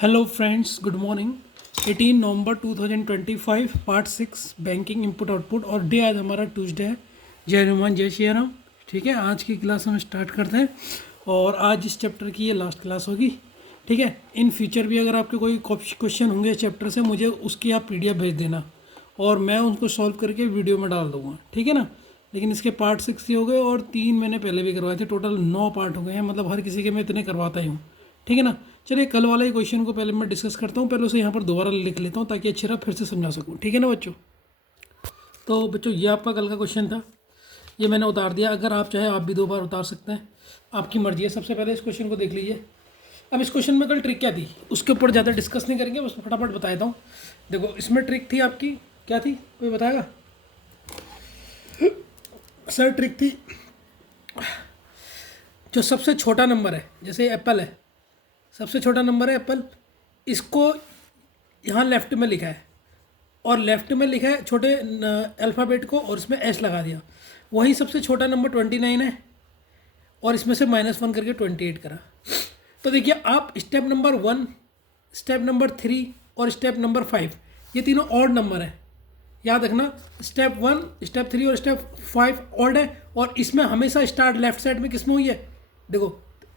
Hello friends, good morning. 18 नवंबर 2025, part 6 banking input output. और day आज हमारा ट्यूसडे है। जय हनुमान जय श्री राम। ठीक है, आज की क्लास हम स्टार्ट करते हैं और आज इस चैप्टर की ये लास्ट क्लास होगी। ठीक है, इन फ्यूचर भी अगर आपके कोई क्वेश्चन होंगे इस चैप्टर से, मुझे उसकी आप पीडीएफ भेज देना और मैं उनको सॉल्व करके वीडियो में डाल दूँगा। ठीक है ना। लेकिन इसके पार्ट 6 ही हो गए और 3 मैंने पहले भी करवाए थे। टोटल 9 पार्ट हो गए हैं, मतलब हर किसी के मैं इतने करवाता ही हूँ। ठीक है ना। चलिए कल वाले ही क्वेश्चन को पहले मैं डिस्कस करता हूँ। पहले उसे यहाँ पर दोबारा लिख लेता हूँ ताकि अच्छी तरह फिर से समझा सकूँ। ठीक है ना बच्चों। तो बच्चों ये आपका कल का क्वेश्चन था, ये मैंने उतार दिया। अगर आप चाहे आप भी 2 बार उतार सकते हैं, आपकी मर्जी है। सबसे पहले इस क्वेश्चन को देख लीजिए। अब इस क्वेश्चन में कल ट्रिक क्या थी उसके ऊपर ज़्यादा डिस्कस नहीं करेंगे, बस फटाफट बता देता हूँ। देखो इसमें ट्रिक थी आपकी, क्या थी कोई बताएगा? सर ट्रिक थी, जो सबसे छोटा नंबर है, जैसे एप्पल है, सबसे छोटा नंबर है एप्पल, इसको यहाँ लेफ्ट में लिखा है और लेफ्ट में लिखा है छोटे अल्फ़ाबेट को और इसमें एस लगा दिया। वहीं सबसे छोटा नंबर 29 है और इसमें से -1 करके 28 करा। तो देखिए आप स्टेप नंबर 1, स्टेप नंबर 3 और स्टेप नंबर 5, ये तीनों ऑड नंबर है। याद रखना, स्टेप 1, स्टेप 3 और स्टेप 5 ऑड है और इसमें हमेशा स्टार्ट लेफ्ट साइड में किसमें हुई है? देखो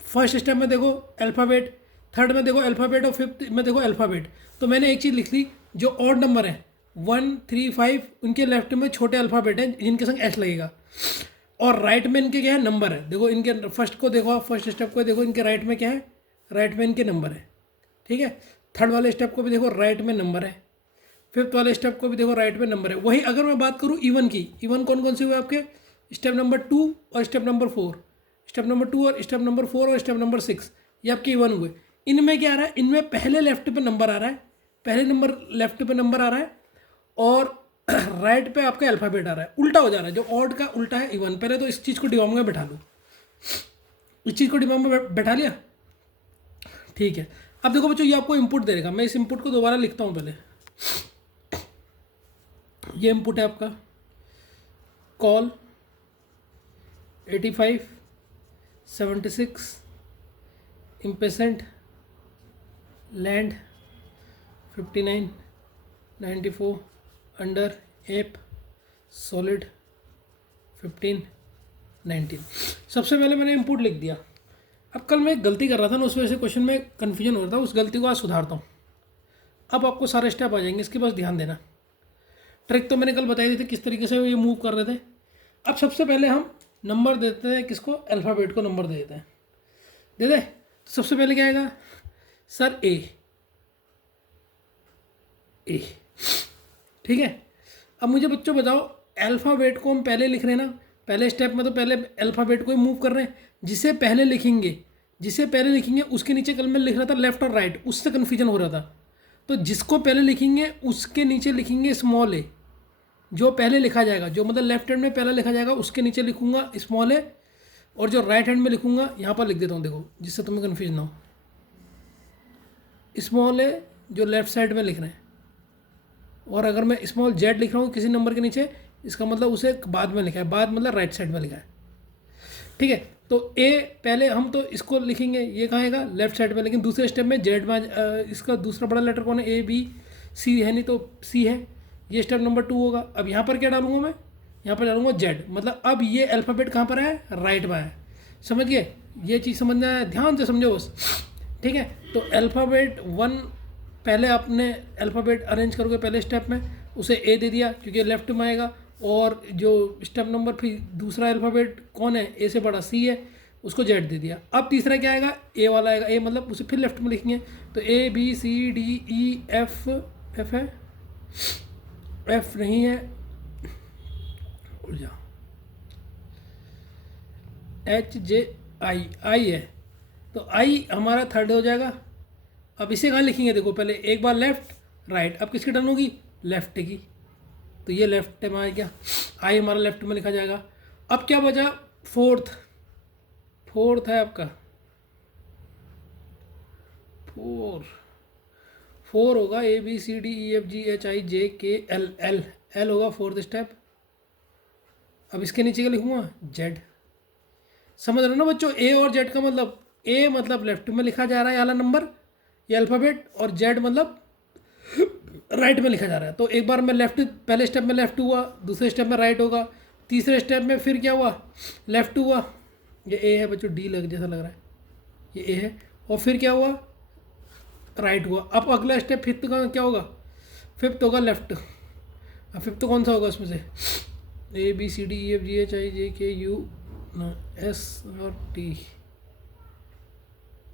फर्स्ट स्टेप में देखो अल्फ़ाबेट, थर्ड में देखो अल्फ़ाबेट और फिफ्थ में देखो अल्फ़ाबेट। तो मैंने एक चीज़ लिख ली, जो ऑड नंबर है 1, 3, 5, उनके लेफ्ट में छोटे अल्फ़ाबेट हैं जिनके संग एस लगेगा और राइट में इनके क्या है? नंबर है। देखो इनके फर्स्ट को देखो, फर्स्ट स्टेप को देखो, इनके राइट में क्या है? राइट में इनके नंबर है। ठीक है, थर्ड वाले स्टेप को भी देखो, राइट में नंबर है। फिफ्थ वाले स्टेप को भी देखो, राइट में नंबर है। वही अगर मैं बात करूँ इवन की, इवन कौन कौन से हुए आपके? स्टेप नंबर 2 और स्टेप नंबर 4, स्टेप नंबर 2 और स्टेप नंबर 4 और स्टेप नंबर 6, ये आपके इवन हुए। इनमें क्या आ रहा है? इनमें पहले लेफ्ट पे नंबर आ रहा है, पहले नंबर लेफ्ट पे नंबर आ रहा है और राइट पे आपका अल्फ़ाबेट आ रहा है। उल्टा हो जा रहा है, जो ऑड का उल्टा है इवन। पहले तो इस चीज़ को डिवाम में बैठा लो, इस चीज़ को डिवाम में बैठा लिया। ठीक है, अब देखो बच्चों, ये आपको इनपुट देगा। मैं इस इनपुट को दोबारा लिखता हूँ। पहले ये इनपुट है आपका, कॉल 85, 76, इम्पेसेंट, लैंड 59, 94, अंडर, एप, सॉलिड 15, 19। सबसे पहले मैंने इनपुट लिख दिया। अब कल मैं एक गलती कर रहा था ना, उस वजह से क्वेश्चन में कन्फ्यूजन हो रहा था, उस गलती को आज सुधारता हूँ। अब आपको सारे स्टेप आ जाएंगे, इसके पास ध्यान देना। ट्रिक तो मैंने कल बताई दी थी किस तरीके से ये मूव कर रहे थे। अब सबसे पहले हम नंबर देते हैं किसको? अल्फ़ाबेट को नंबर दे देते हैं। दे दे। तो सबसे पहले क्या आएगा सर? ए। ए, ठीक है। अब मुझे बच्चों बताओ, अल्फ़ाबेट को हम पहले लिख रहे हैं ना, पहले स्टेप में तो पहले अल्फ़ाबेट को ही मूव कर रहे हैं। जिसे पहले लिखेंगे, जिसे पहले लिखेंगे उसके नीचे कल मैं लिख रहा था लेफ्ट और राइट, उससे कन्फ्यूजन हो रहा था। तो जिसको पहले लिखेंगे उसके नीचे लिखेंगे स्मॉल ए, जो पहले लिखा जाएगा, जो मतलब लेफ्ट हैंड में पहला लिखा जाएगा उसके नीचे लिखूंगा स्मॉल ए, और जो राइट हैंड में लिखूंगा यहाँ पर लिख देता हूँ, देखो जिससे तुम्हें कन्फ्यूज ना हो। स्मॉल ए जो लेफ्ट साइड में लिख रहे हैं, और अगर मैं स्मॉल जेड लिख रहा हूँ किसी नंबर के नीचे, इसका मतलब उसे बाद में लिखा है, बाद मतलब राइट साइड में लिखा है। ठीक है, तो ए पहले हम तो इसको लिखेंगे, ये कहाँ आएगा? लेफ्ट साइड में। लेकिन दूसरे स्टेप में जेड में इसका दूसरा बड़ा लेटर कौन है? ए, बी, सी है, नहीं तो सी है। ये स्टेप नंबर 2 होगा। अब यहाँ पर क्या डालूंगा मैं? यहाँ पर डालूंगा जेड। मतलब अब ये अल्फ़ाबेट कहाँ पर है? राइट में है। समझ गए? ये चीज़ समझना है, ध्यान से समझो बस। ठीक है, तो अल्फ़ाबेट 1 पहले आपने अल्फ़ाबेट अरेंज करोगे पहले स्टेप में, उसे ए दे दिया क्योंकि लेफ्ट में आएगा। और जो स्टेप नंबर फिर दूसरा अल्फ़ाबेट कौन है? ए से बड़ा सी है, उसको जेड दे दिया। अब तीसरा क्या आएगा? ए वाला आएगा। ए मतलब उसे फिर लेफ्ट में लिखेंगे, तो ए, B, C, D, E, F, F है, एफ नहीं है, उलझा, एच, जे, आई, आई है, तो आई हमारा थर्ड हो जाएगा। अब इसे कहाँ लिखेंगे? देखो पहले एक बार लेफ्ट राइट, अब किसकी टर्न होगी? लेफ्ट की, तो ये लेफ्ट में आ गया, आई हमारा लेफ्ट में लिखा जाएगा। अब क्या बचा? फोर्थ, फोर्थ है आपका, फोर होगा ए, B, C, D, E, F, G, H, I, J, के, एल, एल, एल होगा फोर्थ स्टेप। अब इसके नीचे क्या लिखूंगा? जेड। समझ रहे हो ना बच्चों? ए और जेड का मतलब, ए मतलब लेफ्ट में लिखा जा रहा है वाला नंबर, ये अल्फ़ाबेट, और जेड मतलब राइट में लिखा जा रहा है। तो एक बार में लेफ्ट, पहले स्टेप में लेफ्ट हुआ, दूसरे स्टेप में राइट होगा, तीसरे स्टेप में फिर क्या हुआ, लेफ्ट हुआ। ये ए है बच्चों, डी लग जैसा लग रहा है, ये ए है, और फिर क्या हुआ, राइट हुआ। अब अगला स्टेप फिफ्थ का क्या होगा, फिफ्थ होगा लेफ्ट। अब फिफ्थ कौन सा होगा उसमें से, A B C D E F G H I J K U S और टी,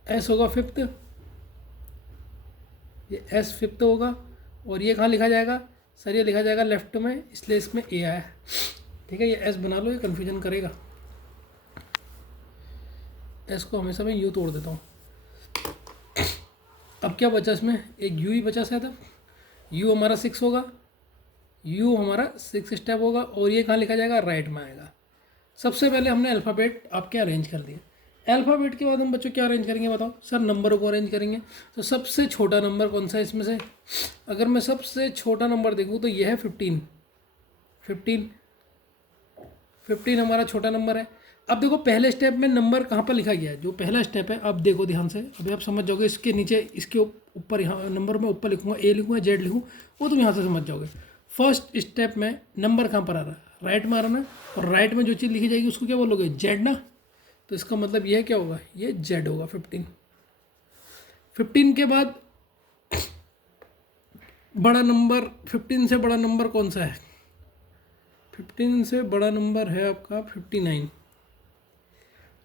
एस होगा फिफ्थ, ये एस फिफ्थ होगा। और ये कहाँ लिखा जाएगा सर, ये लिखा जाएगा लेफ्ट में, इसलिए इसमें ए आया है। ठीक है, ये एस बना लो, ये कन्फ्यूजन करेगा। एस को हमेशा मैं यू तोड़ देता हूँ। अब क्या बचा इसमें, एक यू ही बचा शायद। यू हमारा 6 होगा, यू हमारा 6 स्टेप होगा, और ये कहाँ लिखा जाएगा, राइट में आएगा। सबसे पहले हमने अल्फ़ाबेट आपके अरेंज कर दिए। अल्फ़ाबेट के बाद हम बच्चों क्या अरेंज करेंगे बताओ सर, नंबरों को अरेंज करेंगे। तो सबसे छोटा नंबर कौन सा है इसमें से, अगर मैं सबसे छोटा नंबर देखूँ तो ये है 15। 15 हमारा छोटा नंबर है। अब देखो पहले स्टेप में नंबर कहाँ पर लिखा गया है, जो पहला स्टेप है, अब देखो ध्यान से, अभी आप समझ जाओगे। इसके नीचे, इसके ऊपर, यहाँ नंबर में ऊपर लिखूँगा, ए लिखूँगा, जेड लिखूँ, वो तुम यहाँ से समझ जाओगे। फर्स्ट स्टेप में नंबर कहाँ पर आ रहा है, राइट में आ रहा ना, और राइट में जो चीज़ लिखी जाएगी उसको क्या बोलोगे, जेड ना। तो इसका मतलब ये क्या होगा, ये जेड होगा 15। 15 के बाद बड़ा नंबर, 15 से बड़ा नंबर कौन सा है, 15 से बड़ा नंबर है आपका 59।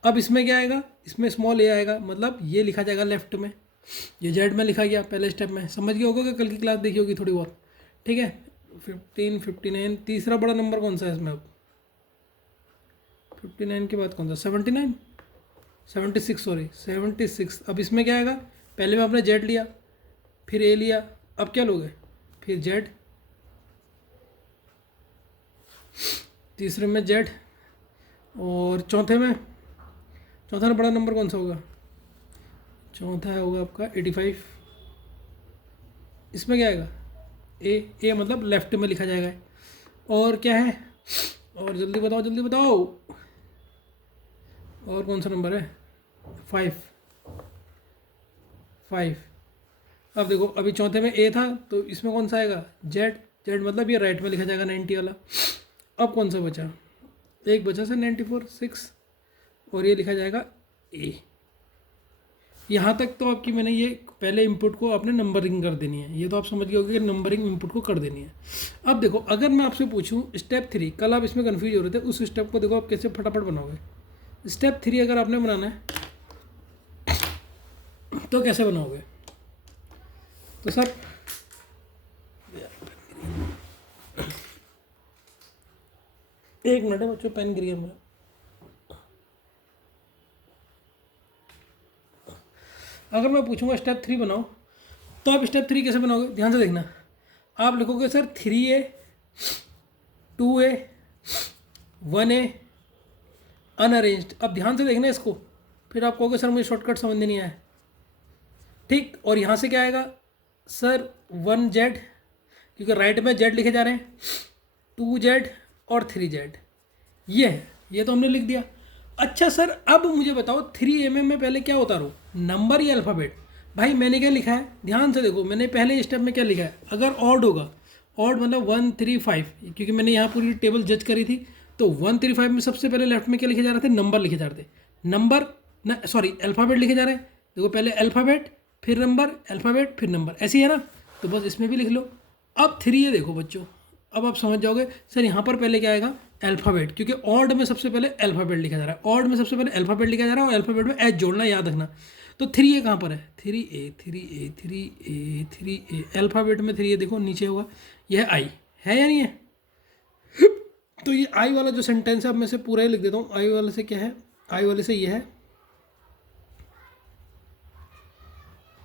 अब इसमें क्या आएगा, इसमें स्मॉल ए आएगा, मतलब ये लिखा जाएगा लेफ्ट में, ये जेड में लिखा गया पहले स्टेप में। समझ गए होगा कि कल की क्लास देखी होगी थोड़ी बहुत। ठीक है, 15, 59। तीसरा बड़ा नंबर कौन सा है इसमें, अब 59 के बाद कौन सा, 79, 76, सॉरी 76। अब इसमें क्या आएगा, पहले में आपने जेड लिया, फिर ए लिया, अब क्या लोगे, फिर जेड, तीसरे में जेड, और चौथे में बड़ा नंबर कौन सा होगा, चौथा होगा आपका 85। इसमें क्या आएगा, ए मतलब लेफ्ट में लिखा जाएगा। और क्या है, और जल्दी बताओ जल्दी बताओ, और कौन सा नंबर है, 5। अब देखो, अभी चौथे में ए था, तो इसमें कौन सा आएगा, जेड मतलब ये राइट में लिखा जाएगा 90 वाला। अब कौन सा बचा, एक बचा से 94, 6, और ये लिखा जाएगा ए। यहाँ तक तो आपकी मैंने ये पहले इनपुट को आपने नंबरिंग कर देनी है, ये तो आप समझ गए होगे कि नंबरिंग इनपुट को कर देनी है। अब देखो, अगर मैं आपसे पूछूं स्टेप 3, कल आप इसमें कन्फ्यूज हो रहे थे, उस स्टेप को देखो आप कैसे फटाफट बनाओगे। स्टेप 3 अगर आपने बनाना है तो कैसे बनाओगे, तो सर एक मिनट है बच्चों, पेन गिर गया मेरा। अगर मैं पूछूंगा स्टेप 3 बनाओ, तो आप स्टेप 3 कैसे बनाओगे, ध्यान से देखना। आप लिखोगे सर 3A, 2A, 1A अनअरेंज्ड। अब ध्यान से देखना इसको, फिर आप कहोगे सर मुझे शॉर्टकट समझ नहीं आया। ठीक, और यहाँ से क्या आएगा सर, 1Z, क्योंकि राइट में जेड लिखे जा रहे हैं, 2Z और 3Z, ये है, ये तो हमने लिख दिया। अच्छा सर, अब मुझे बताओ 3A में मैं पहले क्या उतारूँ, नंबर या अल्फ़ाबेट। भाई मैंने क्या लिखा है, ध्यान से देखो, मैंने पहले स्टेप में क्या लिखा है, अगर ऑड होगा, ऑड मतलब 1, 3, 5, क्योंकि मैंने यहाँ पूरी टेबल जज करी थी, तो 1, 3, 5 में सबसे पहले लेफ्ट में क्या लिखे जा रहे थे, नंबर लिखे जा रहे थे, नंबर न सॉरी अल्फ़ाबेट लिखे जा रहे हैं। देखो पहले अल्फ़ाबेट फिर नंबर, अल्फ़ाबेट फिर नंबर, ऐसी है ना, तो बस इसमें भी लिख लो। अब 3A देखो बच्चों, अब आप समझ जाओगे सर यहाँ पर पहले क्या आएगा, अल्फ़ाबेट, क्योंकि ऑड में सबसे पहले अल्फ़ाबेट लिखा जा रहा है, ऑड में सबसे पहले अल्फ़ाबेट लिखा जा रहा है, और अल्फ़ाबेट में एच जोड़ना, याद रखना। तो 3A कहाँ पर है, 3A अल्फ़ाबेट में 3A देखो नीचे होगा, यह आई है या नहीं है। तो ये आई वाला जो सेंटेंस है, अब मैं से पूरा ही लिख देता हूँ। आई वाले से क्या है, आई वाले से ये है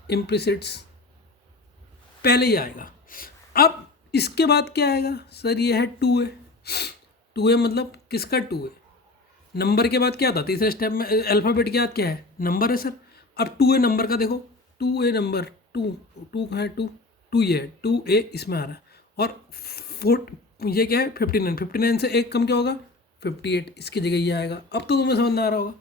इम्प्लिसिट्स, पहले ही आएगा। अब इसके बाद क्या आएगा सर, ये है 2A मतलब किसका 2A, नंबर के बाद क्या था तीसरे स्टेप में, अल्फ़ाबेट के बाद क्या है, नंबर है सर। अब 2A नंबर का देखो, 2A नंबर, टू है, टू ये है, 2A इसमें आ रहा है, और 4 ये क्या है 59 से एक कम क्या होगा 58, इसकी जगह ये आएगा। अब तो तुम्हें समझ में आ रहा होगा।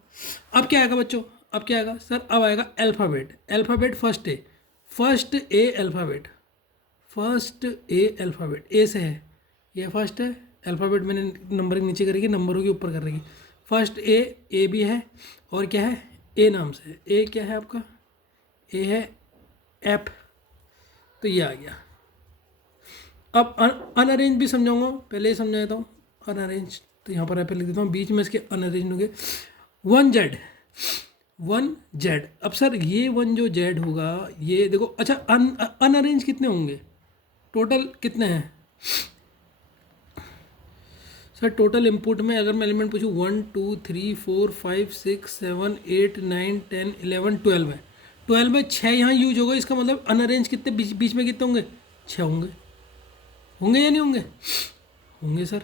अब क्या आएगा बच्चों, अब क्या आएगा सर, अब आएगा अल्फ़ाबेट फर्स्ट है, first A alphabet, first A alphabet, ए से है, ये फर्स्ट है, अल्फ़ाबेट मैंने नंबरिंग नीचे करेगी, नंबरों के ऊपर करेगी। फर्स्ट ए भी है, और क्या है, ए नाम से है। ए क्या है आपका, ए है एप, तो ये आ गया। अब अनअरेंज भी समझाऊंगा, पहले ही समझा देता हूँ। अनअरेंज तो यहाँ पर लिख देता हूँ, बीच में इसके अनअरेंज होंगे। 1Z, 1Z। अब सर ये 1 जो Z होगा, ये देखो, अच्छा अनअरेंज कितने होंगे, टोटल कितने हैं सर? टोटल इनपुट में अगर मैं एलिमेंट पूछूँ 1 2 3 4 5 6 7 8 9 10 11 12 है। 12 में 6 यहाँ यूज होगा, इसका मतलब अनअरेंज कितने बीच में कितने होंगे, 6 होंगे। होंगे या नहीं होंगे? होंगे सर।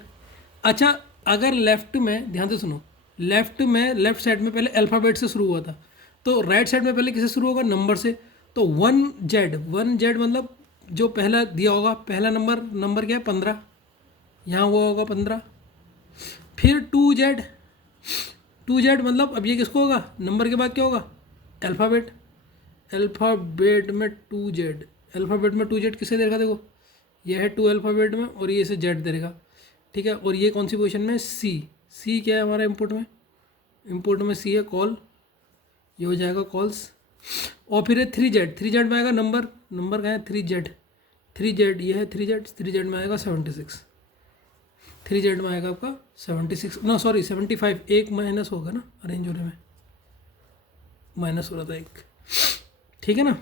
अच्छा, अगर लेफ्ट में ध्यान से सुनो, लेफ्ट साइड में पहले अल्फ़ाबेट से शुरू हुआ था, तो राइट साइड में पहले किससे शुरू होगा, नंबर से। तो 1Z मतलब जो पहला दिया होगा, पहला नंबर क्या है, 15, यहाँ हुआ होगा 15। फिर 2Z मतलब अब ये किसको होगा, नंबर के बाद क्या होगा, अल्फ़ाबेट में 2Z, अल्फ़ाबेट में 2Z किसे देगा, देखो ये है 2 अल्फ़ाबेट में, और ये इसे Z देगा, ठीक है। और ये कौन सी पोजीशन में, सी क्या है हमारा इनपुट में सी है, कॉल, ये हो जाएगा कॉल्स। और फिर है 3Z में आएगा नंबर का है 3Z, ये है 3Z में आएगा 76, 3Z में आएगा आपका 76, ना सॉरी 75, एक माइनस होगा ना, अरेंज होने में माइनस हो रहा था एक, ठीक है ना।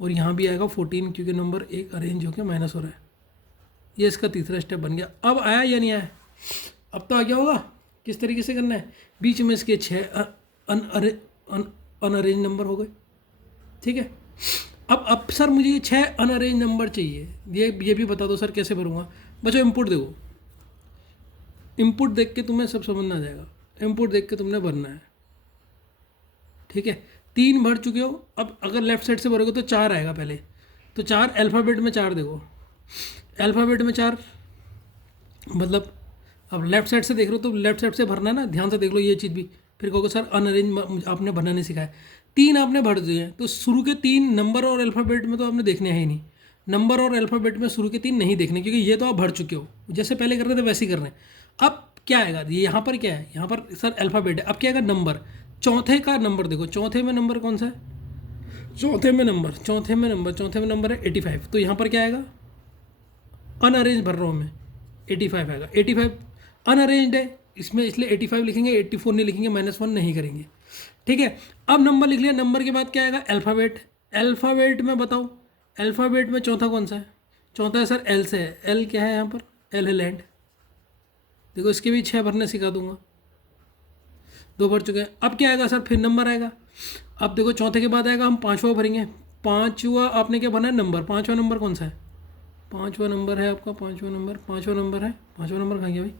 और यहाँ भी आएगा 14, क्योंकि नंबर एक अरेंज होकर माइनस हो रहा है। ये इसका तीसरा स्टेप बन गया। अब आया या नहीं आया, अब तो आ गया होगा। किस तरीके से करना है, बीच में इसके 6 अनअरेंज नंबर हो गए, ठीक है। अब सर मुझे ये 6 अनअरेंज नंबर चाहिए, ये भी बता दो सर कैसे भरूँगा। बच्चों इनपुट देखो, इनपुट देख के तुम्हें सब समझ में आ जाएगा, इनपुट देख के तुमने भरना है, ठीक है। 3 भर चुके हो, अब अगर लेफ्ट साइड से भरोगे तो 4 आएगा पहले, तो 4 अल्फ़ाबेट में 4 देखो, अल्फ़ाबेट में 4 मतलब अब लेफ्ट साइड से देख रहे हो तो लेफ्ट साइड से भरना है ना, ध्यान से देख लो ये चीज़ भी। फिर कहोगे सर अनअरेंज आपने भरना नहीं सिखाया। 3 आपने भर दिए हैं, तो शुरू के 3 नंबर और अल्फ़ाबेट में तो आपने देखने है ही नहीं, नंबर और अल्फ़ाबेट में शुरू के 3 नहीं देखने, क्योंकि ये तो आप भर चुके हो, जैसे पहले कर रहे थे वैसे ही कर रहे हैं। अब क्या आएगा, ये यहाँ पर क्या है, यहाँ पर सर अल्फ़ाबेट है, अब क्या आएगा नंबर। चौथे का नंबर देखो, चौथे में नंबर कौन सा है, चौथे में नंबर है 85, तो यहाँ पर क्या आएगा, अनअरेंज भर रहा हूँ मैं, 85 आएगा। 85 अनअरेंज्ड है इसमें, इसलिए 85 लिखेंगे, 84 नहीं लिखेंगे, -1 नहीं करेंगे, ठीक है। अब नंबर लिख लिया, नंबर के बाद क्या आएगा, अल्फ़ाबेट में बताओ, अल्फ़ाबेट में चौथा कौन सा है, चौथा है सर एल से है, एल क्या है यहाँ पर, एल है लैंड। देखो इसके भी 6 भरने सिखा दूंगा, 2 भर चुके हैं। अब क्या आएगा सर, फिर नंबर आएगा। अब देखो चौथे के बाद आएगा, हम 5वां भरेंगे। 5वां आपने क्या भरना है, नंबर। 5वां नंबर कौन सा है, 5वां नंबर है आपका, 5वां नंबर है, 5वां नंबर कहाँ गया भाई,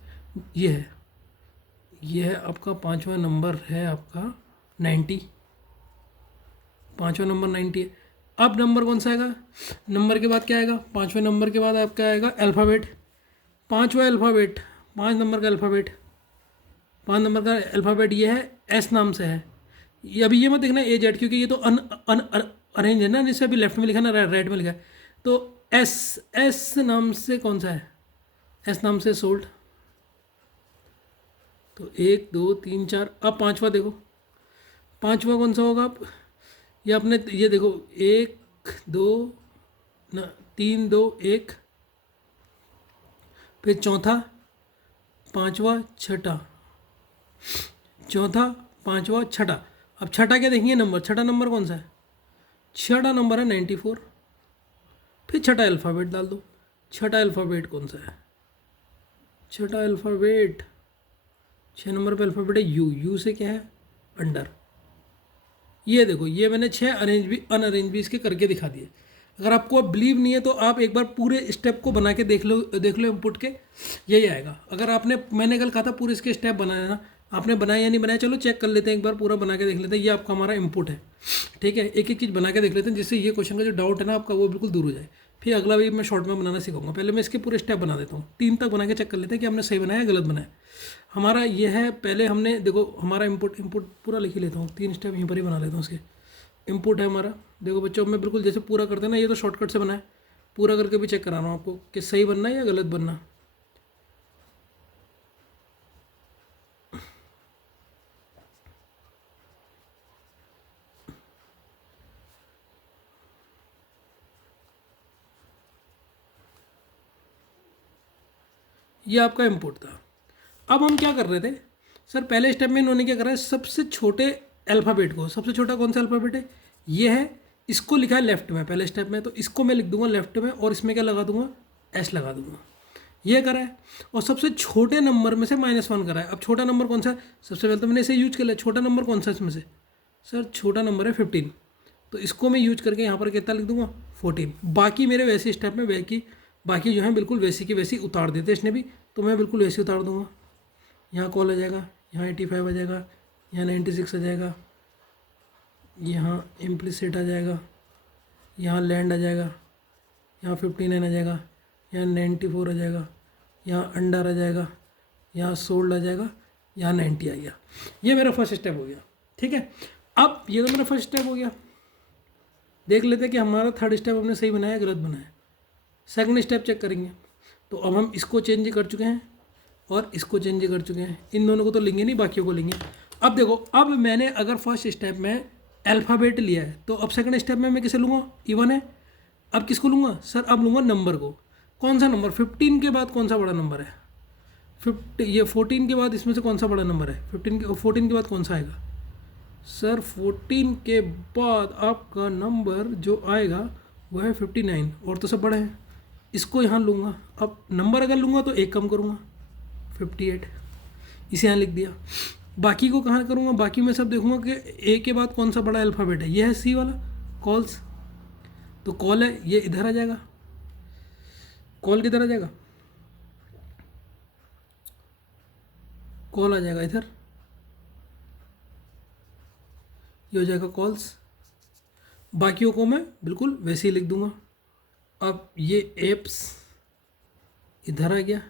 ये है आपका 5वां नंबर है आपका 90, 5वां नंबर 90 है। अब नंबर कौन सा आएगा, नंबर के बाद क्या आएगा, 5वें नंबर के बाद आपका आएगा अल्फ़ाबेट, 5वां अल्फ़ाबेट, 5 नंबर का अल्फ़ाबेट, 5 नंबर का अल्फ़ाबेट ये है, एस नाम से है। ये अभी ये मत देखना AZ, क्योंकि ये तो अरेंज है ना, जिससे अभी लेफ्ट में लिखा ना राइट में लिखा है, तो एस नाम से कौन सा है, एस नाम से सोल्ड। तो 1 2 3 4, अब 5वां देखो, 5वां कौन सा होगा, आप ये अपने ये देखो 1 2 3 2 1, फिर चौथा, 5वां, छठा, चौथा, 5वां, छठा। अब छठा क्या देखेंगे, नंबर, छठा नंबर कौन सा है, छठा नंबर है 94। फिर छठा अल्फ़ाबेट डाल दो, छठा अल्फ़ाबेट कौन सा है, छठा अल्फ़ाबेट 6 नंबर पे अल्फ़ाबेट है यू से क्या है, अंडर। ये देखो, ये मैंने 6 अनअरेंज भी इसके करके दिखा दिए। अगर आपको अब बिलीव नहीं है तो आप एक बार पूरे स्टेप को बना के देख लो इनपुट के, यही आएगा। अगर आपने, मैंने कल कहा था पूरे इसके स्टेप बनाए ना, आपने बनाया या नहीं बनाया, चलो चेक कर लेते हैं एक बार, पूरा बना के देख लेते हैं। ये आपका हमारा इनपुट है, ठीक है। एक एक चीज़ बना के देख लेते हैं, जिससे ये क्वेश्चन का जो डाउट है ना आपका, वो बिल्कुल दूर हो जाए। फिर अगला भी मैं शॉर्ट में बनाना सिखाऊंगा, पहले मैं इसके पूरे स्टेप बना देता हूँ, 3 तक बना के चेक कर लेते हैं कि हमने सही बनाया या गलत बनाया। हमारा ये है, पहले हमने देखो हमारा इनपुट पूरा लिख ही लेता हूँ, 3 स्टेप यहीं पर ही बना लेता हूँ। उसके इनपुट है हमारा देखो बच्चों, मैं बिल्कुल जैसे पूरा करते हैं ना, ये तो शॉर्टकट से बना है, पूरा करके भी चेक करा रहा हूँ आपको कि सही बनना है या गलत बनना। ये आपका इनपुट था। अब हम क्या कर रहे थे सर, पहले स्टेप में इन्होंने क्या करा है, सबसे छोटे अल्फ़ाबेट को, सबसे छोटा कौन सा अल्फ़ाबेट है, ये है, इसको लिखा है लेफ्ट में पहले स्टेप में, तो इसको मैं लिख दूंगा लेफ्ट में और इसमें क्या लगा दूंगा, एस लगा दूंगा। ये करा है। और सबसे छोटे नंबर में से -1 करा है। अब छोटा नंबर कौन सा है, सबसे पहले तो मैंने इसे यूज कर लिया। छोटा नंबर कौन सा है इसमें से, सर छोटा नंबर है 15, तो इसको मैं यूज करके यहाँ पर कितना लिख दूंगा, 14। बाकी मेरे वैसे स्टेप में बाकी जो है बिल्कुल वैसी की वैसी उतार देते इसने भी, तो मैं बिल्कुल वैसे उतार दूंगा। यहाँ कॉल आ जाएगा, यहाँ 85 आ जाएगा, यहाँ 96 आ जाएगा, यहाँ इम्प्लिसिट आ जाएगा, यहाँ लैंड आ जाएगा, यहाँ 59 आ जाएगा, यहाँ 94 आ जाएगा, यहाँ अंडर आ जाएगा, यहाँ सोल्ड आ जाएगा, यहाँ 90 आ गया। ये मेरा फर्स्ट स्टेप हो गया। ठीक है, अब ये तो मेरा फर्स्ट स्टेप हो गया। देख लेते हैं कि हमारा थर्ड स्टेप हमने सही बनाया गलत बनाया। सेकंड स्टेप चेक करेंगे। तो अब हम इसको चेंज कर चुके हैं और इसको चेंज कर चुके हैं, इन दोनों को तो लेंगे नहीं, बाकियों को लेंगे। अब देखो, अब मैंने अगर फर्स्ट स्टेप में अल्फ़ाबेट लिया है, तो अब सेकंड स्टेप में मैं किसे लूँगा, इवन है। अब किसको लूँगा सर, अब लूँगा नंबर को। कौन सा नंबर, 15 के बाद कौन सा बड़ा नंबर है, 14 के बाद इसमें से कौन सा बड़ा नंबर है, 14 के बाद कौन सा आएगा सर, 14 के बाद आपका नंबर जो आएगा वो है 59, और तो सब बड़े हैं। इसको यहाँ लूँगा, अब नंबर अगर लूँगा तो एक कम करूँगा, 58, इसे यहाँ लिख दिया। बाकी को कहाँ करूँगा, बाकी मैं सब देखूँगा कि ए के बाद कौन सा बड़ा अल्फ़ाबेट है, ये है सी वाला, कॉल्स। तो कॉल है, ये इधर आ जाएगा, कॉल किधर आ जाएगा, कॉल आ जाएगा इधर, ये हो जाएगा कॉल्स। बाकियों को मैं बिल्कुल वैसे ही लिख दूंगा। अब ये एप्स इधर आ गया,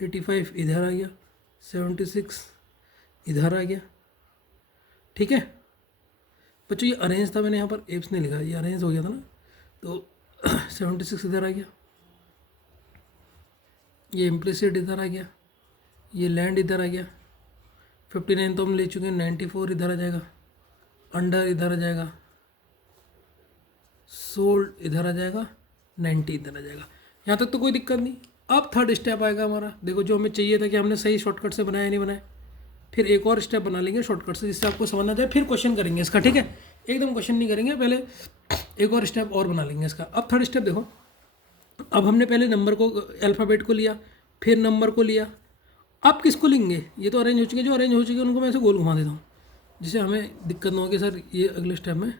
85 इधर आ गया, 76 इधर आ गया। ठीक है बच्चों, ये अरेंज था, मैंने यहाँ पर एप्स नहीं लिखा, ये अरेंज हो गया था ना, तो 76 इधर आ गया, ये इम्प्लिसिट इधर आ गया, ये लैंड इधर आ गया, 59 तो हम ले चुके हैं, 94 इधर आ जाएगा, अंडर इधर आ जाएगा, सोल्ड इधर आ जाएगा, 90 इधर आ जाएगा। यहाँ तक तो कोई दिक्कत नहीं। अब थर्ड स्टेप आएगा हमारा, देखो जो हमें चाहिए था कि हमने सही शॉर्टकट से बनाया नहीं बनाया, फिर एक और स्टेप बना लेंगे शॉर्टकट से जिससे आपको समझना जाए, फिर क्वेश्चन करेंगे इसका। ठीक है, एकदम क्वेश्चन नहीं करेंगे, पहले एक और स्टेप और बना लेंगे इसका। अब थर्ड स्टेप देखो, अब हमने पहले नंबर को, अल्फ़ाबेट को लिया, फिर नंबर को लिया, अब किसको लेंगे, ये तो अरेंज हो चुके, जो अरेंज हो चुके उनको मैं ऐसे गोल घुमा देता हूँ, जिससे हमें दिक्कत ना हो कि सर ये अगले स्टेप में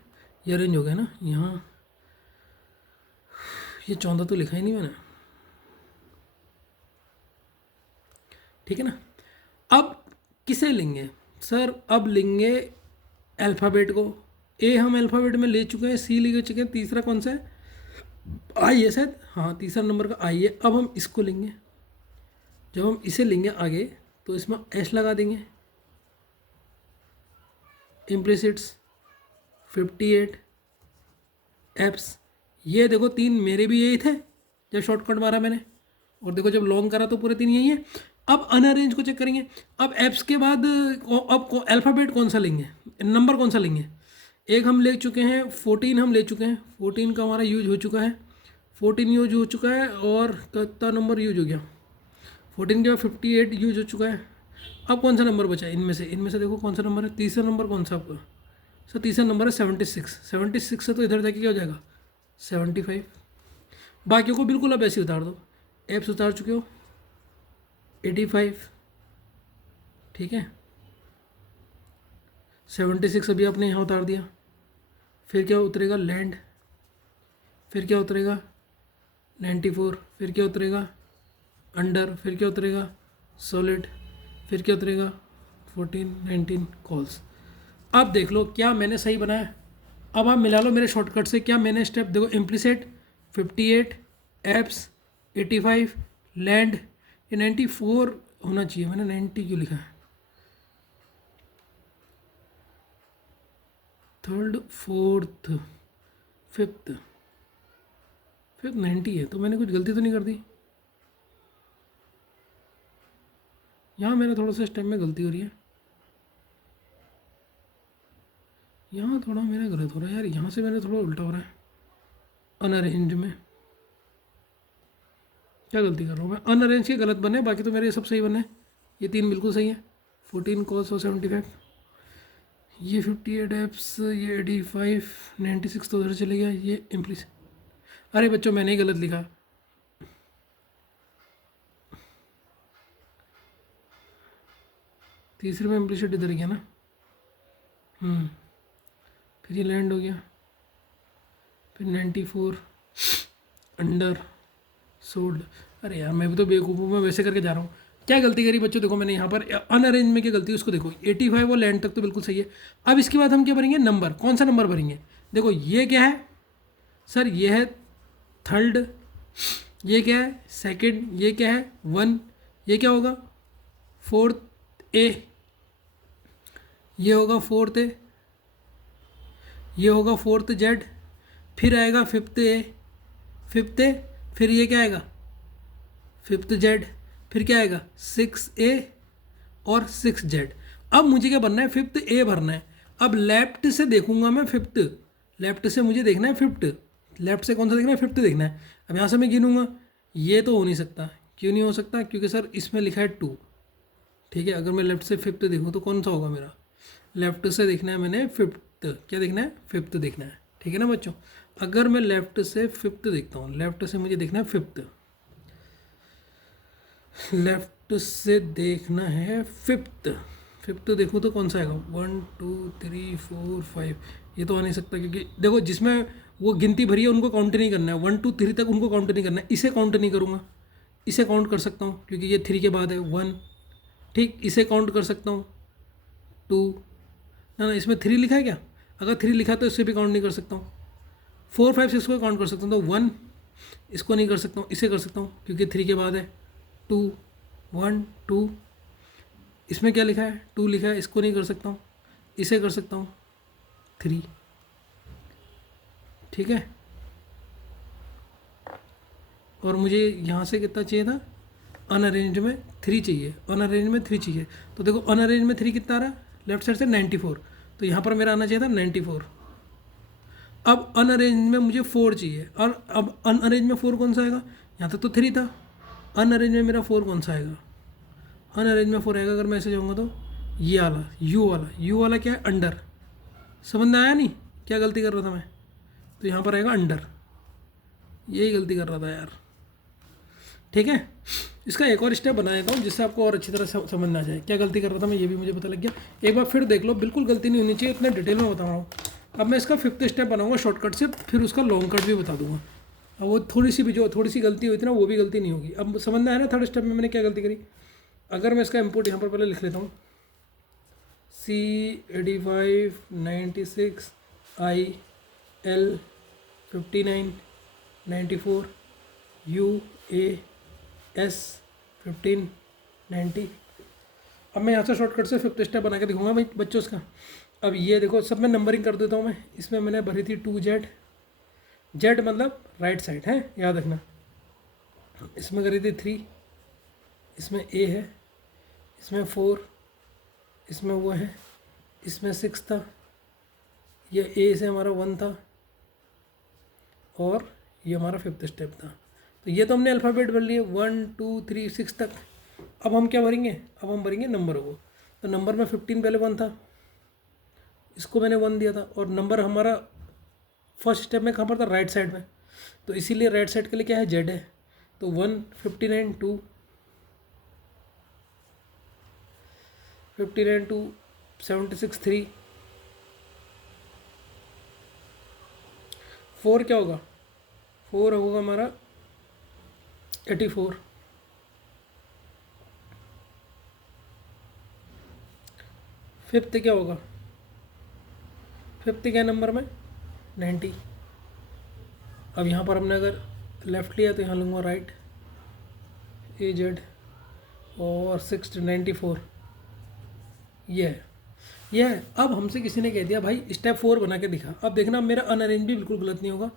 ये अरेंज हो गया ना, यहाँ ये 14 तो लिखा ही नहीं मैंने। ठीक है ना, अब किसे लेंगे सर, अब लेंगे अल्फ़ाबेट को। ए हम अल्फ़ाबेट में ले चुके हैं, सी ले चुके हैं, तीसरा कौन सा है, आई है शायद, हाँ तीसरा नंबर का आई है। अब हम इसको लेंगे, जब हम इसे लेंगे आगे तो इसमें एस लगा देंगे, इम्प्लिसिट्स 58 एप्स। ये देखो 3 मेरे भी यही थे जब शॉर्टकट मारा मैंने, और देखो जब लॉन्ग करा तो पूरे 3 यही है। अब अनअरेंज को चेक करेंगे। अब एप्स के बाद अब अल्फ़ाबेट कौन सा लेंगे, नंबर कौन सा लेंगे। एक हम ले चुके हैं, 14 हम ले चुके हैं, 14 का हमारा यूज हो चुका है, 14 यूज हो चुका है, और कितना नंबर यूज हो गया, 14 के बाद 58 यूज हो चुका है। अब कौन सा नंबर बचा है इनमें से देखो कौन सा नंबर है, तीसरा नंबर कौन सा आपका सर, तीसरा नंबर है 76। 76 से तो इधर जाके क्या हो जाएगा, 75। बाकियों को बिल्कुल अब ऐसे उतार दो, एप्स उतार चुके हो, 85। ठीक है, 76 अभी आपने यहाँ उतार दिया, फिर क्या उतरेगा, लैंड, फिर क्या उतरेगा 94, फिर क्या उतरेगा अंडर, फिर क्या उतरेगा सॉलिड, फिर क्या उतरेगा 14, 19 कॉल्स। अब देख लो क्या मैंने सही बनाया। अब आप मिला लो मेरे शॉर्टकट से, क्या मैंने स्टेप देखो, इम्प्लिसिट 58, एप्स 85, लैंड, ये 94 होना चाहिए, मैंने 90 क्यों लिखा है, थर्ड फोर्थ फिफ्थ, फिफ्थ 90 है, तो मैंने कुछ गलती तो नहीं कर दी? यहाँ मेरा थोड़ा सा स्टेप में गलती हो रही है, यहाँ थोड़ा मेरा गलत हो रहा है यार, यहाँ से मेरा थोड़ा उल्टा हो रहा है। अनअरेंज में क्या गलती कर रहा हूँ मैं? अनअरेंज के गलत बने, बाकी तो मेरे सब सही बने। ये 3 बिल्कुल सही है। 14 कॉस और 75, ये 58 एप्स, ये 85, 96 तो उधर चले गया, ये इम्प्लीस। अरे बच्चों मैंने ही गलत लिखा। तीसरे में इम्प्लीसिट इधर गया ना। फिर ये लैंड हो गया, फिर 94 अंडर सोल्ड। अरे यार मैं भी तो बेवकूफ़ हूँ, मैं वैसे करके जा रहा हूँ। क्या गलती करी बच्चों? देखो मैंने यहाँ पर अनअरेंज में क्या गलती है उसको देखो। 85 और लैंड तक तो बिल्कुल सही है। अब इसके बाद हम क्या भरेंगे? नंबर। कौन सा नंबर भरेंगे? देखो ये क्या है सर? ये है थर्ड, ये क्या है सेकंड, ये क्या है 1, ये क्या होगा फोर्थ ए, ये होगा फोर्थ ए, ये होगा फोर्थ जेड, फिर आएगा फिफ्थ ए, फिफ्थ ए, फिर ये क्या आएगा फिफ्थ जेड, फिर क्या आएगा 6A और 6Z। अब मुझे क्या भरना है? फिफ्थ ए भरना है। अब लेफ्ट से देखूंगा मैं फिफ्थ, लेफ्ट से मुझे देखना है फिफ्थ, लेफ्ट से कौन सा देखना है? फिफ्थ देखना है। अब यहाँ से मैं गिनूंगा, ये तो हो नहीं सकता। क्यों नहीं हो सकता? क्योंकि सर इसमें लिखा है 2। ठीक है, अगर मैं लेफ्ट से फिफ्थ देखूँ तो कौन सा होगा मेरा? लेफ्ट से देखना है मैंने फिफ्थ, क्या देखना है? फिफ्थ देखना है। ठीक है ना बच्चों? अगर मैं लेफ्ट से फिफ्थ देखता हूँ, लेफ्ट से मुझे देखना है फिफ्थ, लेफ्ट से देखना है फिफ्थ, फिफ्थ देखूँ तो कौन सा आएगा? 1 2 3 4 5, ये तो आ नहीं सकता क्योंकि देखो जिसमें वो गिनती भरी है उनको काउंट नहीं करना है, 1 2 3 तक उनको काउंट नहीं करना है। इसे काउंट नहीं करूँगा, इसे काउंट कर सकता हूँ क्योंकि ये 3 के बाद है 1। ठीक, इसे काउंट कर सकता हूँ 2, ना इसमें 3 लिखा है क्या? अगर 3 लिखा है तो इसे भी काउंट नहीं कर सकता हूँ। 4 5 6 को काउंट कर सकता हूँ, तो 1 इसको नहीं कर सकता हूँ, इसे कर सकता हूँ क्योंकि 3 के बाद है 2 1 2। इसमें क्या लिखा है? 2 लिखा है, इसको नहीं कर सकता हूँ, इसे कर सकता हूँ 3। ठीक है, और मुझे यहाँ से कितना चाहिए था? अनअरेंज में 3 चाहिए, अनअरेंज में 3 चाहिए। तो देखो अनअरेंज में 3 कितना आ रहा? लेफ्ट साइड से 94, तो यहाँ पर मेरा आना चाहिए था 94। अब अनअरेंज में मुझे 4 चाहिए, और अब अनअरेंज में 4 कौन सा आएगा? यहाँ तक तो 3 था, अनअरेंज में मेरा 4 कौन सा आएगा? अनअरेंज में 4 आएगा अगर मैं ऐसे जाऊँगा तो ये वाला, यू वाला। यू वाला क्या है? अंडर। समझ में आया नहीं क्या गलती कर रहा था मैं? तो यहाँ पर आएगा अंडर, यही गलती कर रहा था यार। ठीक है, इसका एक और स्टेप बनाया था जिससे आपको और अच्छी तरह समझ ना जाए क्या गलती कर रहा था मैं, ये भी मुझे पता लग गया। एक बार फिर देख लो, बिल्कुल गलती नहीं होनी चाहिए, इतने डिटेल में बता रहा हूँ। अब मैं इसका 5th स्टेप बनाऊंगा शॉर्टकट से, फिर उसका लॉन्ग कट भी बता दूंगा। अब वो थोड़ी सी भी जो थोड़ी सी गलती हुई थी ना, वो भी गलती नहीं होगी। अब समझना है ना 3rd स्टेप में मैंने क्या गलती करी। अगर मैं इसका इनपुट यहाँ पर पहले लिख लेता हूँ, C85 96 IL 59 94 UAS 15 90। अब मैं यहाँ से शॉर्टकट से 5th स्टेप बना के दिखाऊंगा भाई बच्चों इसका। अब ये देखो, सब में नंबरिंग कर देता हूँ मैं। इसमें मैंने भरी थी 2Z, जेड मतलब राइट साइड है, याद रखना। इसमें करी थी 3, इसमें A है, इसमें 4, इसमें वो है, इसमें 6 था, ये A से हमारा 1 था, और ये हमारा 5th स्टेप था। तो ये तो हमने अल्फ़ाबेट भर लिए 1 2 3 6 तक। अब हम क्या भरेंगे? अब हम भरेंगे नंबरों को। तो नंबर में 15 पहले 1 था, इसको मैंने 1 दिया था, और नंबर हमारा फर्स्ट स्टेप में कहाँ पर था? राइट साइड में। तो इसीलिए राइट साइड के लिए क्या है? जेड है। तो 1 59 2 59 2 76 3। 4 क्या होगा? 4 होगा हमारा 84। फिफ्थ क्या होगा? फिफ्थ क्या नंबर में? 90। अब यहाँ पर हमने अगर लेफ़्ट लिया तो यहाँ लूँगा राइट, AZ, और 6 94 ये है। ये है। अब हमसे किसी ने कह दिया भाई स्टेप 4 बना के दिखा। अब देखना मेरा अनअरेंज भी बिल्कुल गलत नहीं होगा,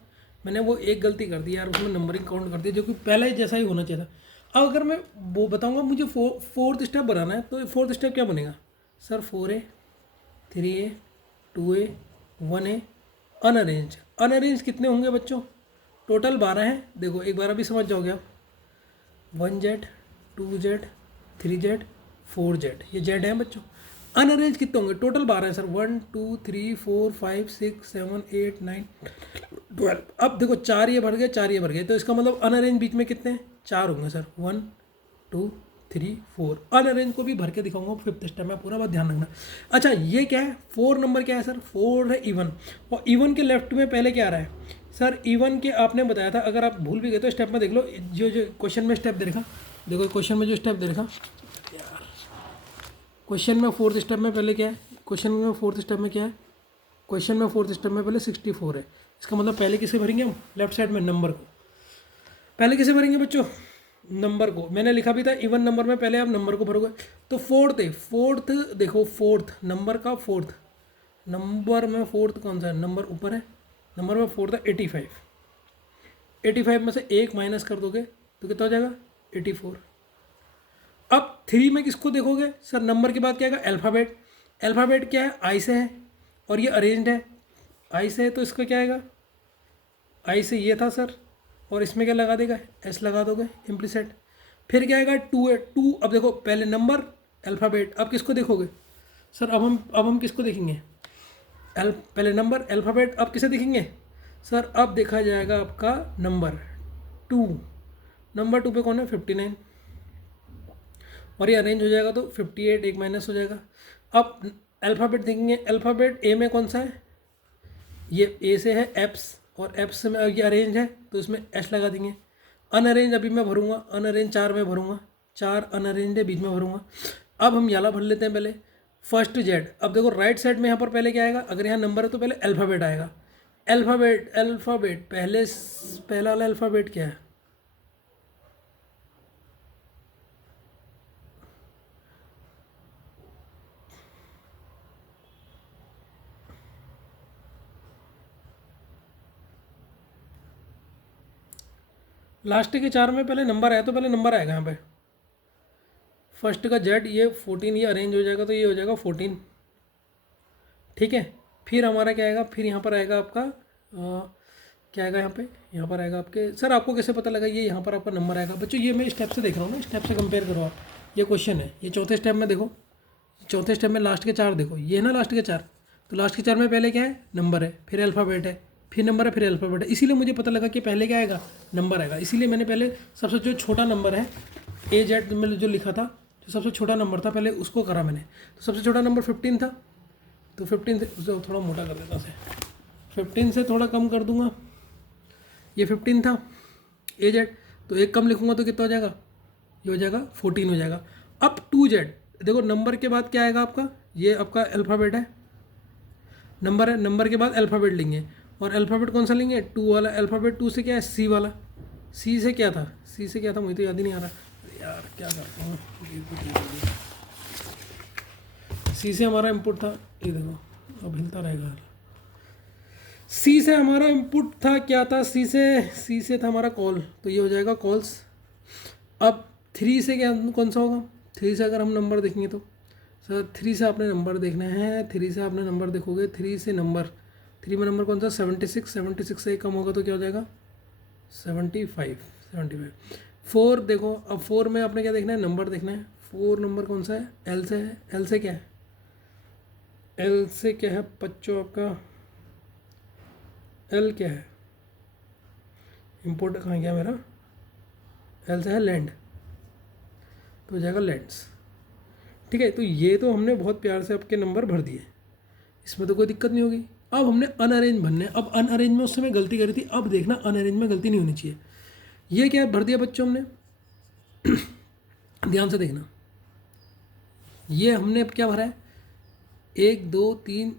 मैंने वो एक गलती कर दी यार, उसमें नंबरिंग काउंट कर दिया जो कि पहले जैसा ही होना चाहिए था। अब अगर मैं वो बताऊंगा मुझे फोर्थ स्टेप बनाना है, तो फोर्थ स्टेप क्या बनेगा sir? 4A 3A 2A 1A अनअरेंज। अनअरेंज कितने होंगे बच्चों? टोटल 12 हैं। देखो एक बार अभी समझ जाओगे आप। 1Z 2Z 3Z 4Z, ये Z है बच्चों। अनअरेंज कितने होंगे? टोटल 12 है सर। 1 2 3 4 5 6 7 8 9 12। अब देखो 4 ये भर गए, 4 ये भर गए, तो इसका मतलब अनअरेंज बीच में कितने हैं? 4 होंगे सर। 1 2 3 4। अनअरेंज को भी भर के दिखाऊंगा फिफ्थ स्टेप में, पूरा बात ध्यान रखना। अच्छा ये क्या है? 4 नंबर क्या है सर? 4 है इवन, और इवन के लेफ्ट में पहले क्या आ रहा है सर? इवन के आपने बताया था, अगर आप भूल भी गए तो स्टेप में देख लो, जो जो क्वेश्चन में स्टेप दे रखा, देखो क्वेश्चन में जो स्टेप दे रखा यार, क्वेश्चन में फोर्थ स्टेप में पहले क्या है? क्वेश्चन में फोर्थ स्टेप में क्या है? क्वेश्चन में फोर्थ स्टेप में पहले 64 है। इसका मतलब पहले किसे भरेंगे हम? लेफ्ट साइड में नंबर को। पहले किसे भरेंगे बच्चों? नंबर को। मैंने लिखा भी था इवन नंबर में पहले आप नंबर को भरोगे। तो फोर्थ है, फोर्थ देखो, फोर्थ नंबर का फोर्थ, नंबर में फोर्थ कौन सा है? नंबर ऊपर है, नंबर में फोर्थ है 85। 85 में से एक माइनस कर दोगे तो कितना हो जाएगा? 84। अब 3 में किसको देखोगे सर? नंबर के बाद क्या आएगा? अल्फ़ाबेट। अल्फ़ाबेट क्या है? आई से है, और ये अरेंज्ड है आई से है, तो इसका क्या आएगा? आई से ये था सर, और इसमें क्या लगा देगा? एस लगा दोगे इम्प्लीसेट। फिर क्या आएगा? 2 है। 2 अब देखो पहले नंबर अल्फ़ाबेट, अब किसको देखोगे सर? अब हम किसको देखेंगे? पहले नंबर अल्फ़ाबेट, अब किसे देखेंगे सर? अब देखा जाएगा आपका नंबर 2। नंबर 2 पे कौन है? 59, और ये अरेंज हो जाएगा तो 58, एक माइनस हो जाएगा। अब अल्फ़ाबेट देखेंगे, अल्फ़ाबेट ए में कौन सा है? ये ए से है एप्स, और एप्स में ये अरेंज है तो इसमें एस लगा देंगे। अनअरेंज अभी मैं भरूंगा, अनअरेंज 4 में भरूंगा, 4 अनअरेंज है बीच में भरूंगा। अब हम याला भर लेते हैं पहले, फर्स्ट जेड। अब देखो राइट साइड में यहाँ पर पहले क्या आएगा? अगर यहाँ नंबर है तो पहले अल्फ़ाबेट आएगा। अल्फ़ाबेट अल्फ़ाबेट पहला वाला अल्फ़ाबेट क्या है? लास्ट के 4 में पहले नंबर आया तो पहले नंबर आएगा यहाँ पे। फर्स्ट का जेड, ये 14, ये अरेंज हो जाएगा तो ये हो जाएगा 14, ठीक है। फिर हमारा क्या आएगा? फिर यहाँ पर आएगा आपका क्या आएगा यहाँ पर आएगा आपके सर, आपको कैसे पता लगा? ये यहाँ पर आपका नंबर आएगा बच्चों, ये मैं स्टेप से देख रहा हूँ ना, स्टेप से कंपेयर करो आप। ये क्वेश्चन है, ये चौथे स्टेप में देखो, चौथे स्टेप में लास्ट के 4 देखो, ये है ना लास्ट के 4, तो लास्ट के 4 में पहले क्या है? नंबर है, फिर अल्फ़ाबेट है, फिर नंबर है, फिर अल्फ़ाबेट है। इसीलिए मुझे पता लगा कि पहले क्या आएगा? नंबर आएगा। इसीलिए मैंने पहले सबसे जो छोटा नंबर है AZ में जो लिखा था, जो सबसे छोटा नंबर था पहले उसको करा मैंने। तो सबसे छोटा नंबर 15 था, तो 15 से उसे थोड़ा मोटा कर देता से, 15 से थोड़ा कम कर दूंगा। ये 15 था AZ, तो एक कम लिखूंगा तो कितना हो जाएगा? ये हो जाएगा 14 हो जाएगा। अब 2Z, देखो नंबर के बाद क्या आएगा आपका? ये आपका अल्फ़ाबेट है, नंबर है, नंबर के बाद अल्फ़ाबेट लेंगे, और अल्फ़ाबेट कौन सा लेंगे? 2 वाला अल्फ़ाबेट। 2 से क्या है? C वाला। C से क्या था? C से क्या था मुझे तो याद ही नहीं आ रहा। अरे यार क्या करता हूँ, C से हमारा इनपुट था, ये देखो अब हिलता रहेगा। C से हमारा इनपुट था, क्या था? C से था हमारा कॉल, तो ये हो जाएगा कॉल्स। अब 3 से क्या कौन सा होगा? 3 से अगर हम नंबर देखेंगे तो सर 3 से आपने नंबर देखना है, 3 से आपने नंबर देखोगे, 3 से नंबर, 3 में नंबर कौन सा? 76, 76 से एक कम होगा तो क्या हो जाएगा? 75। 4 देखो, अब 4 में आपने क्या देखना है? नंबर देखना है। 4 नंबर कौन सा है? L से है। L से क्या है? L से क्या है बच्चों आपका? L क्या है? इम्पोर्ट कहाँ गया मेरा? L से है लैंड, तो हो जाएगा लैंड्स, ठीक है। तो ये तो हमने बहुत प्यार से आपके नंबर भर दिए, इसमें तो कोई दिक्कत नहीं होगी। अब हमने अनअरेंज भरने, अब अनअरेंज में उस समय गलती करी थी, अब देखना अनअरेंज में गलती नहीं होनी चाहिए। ये क्या भर दिया बच्चों हमने? ध्यान से देखना, ये हमने अब क्या भरा है? 1 2 3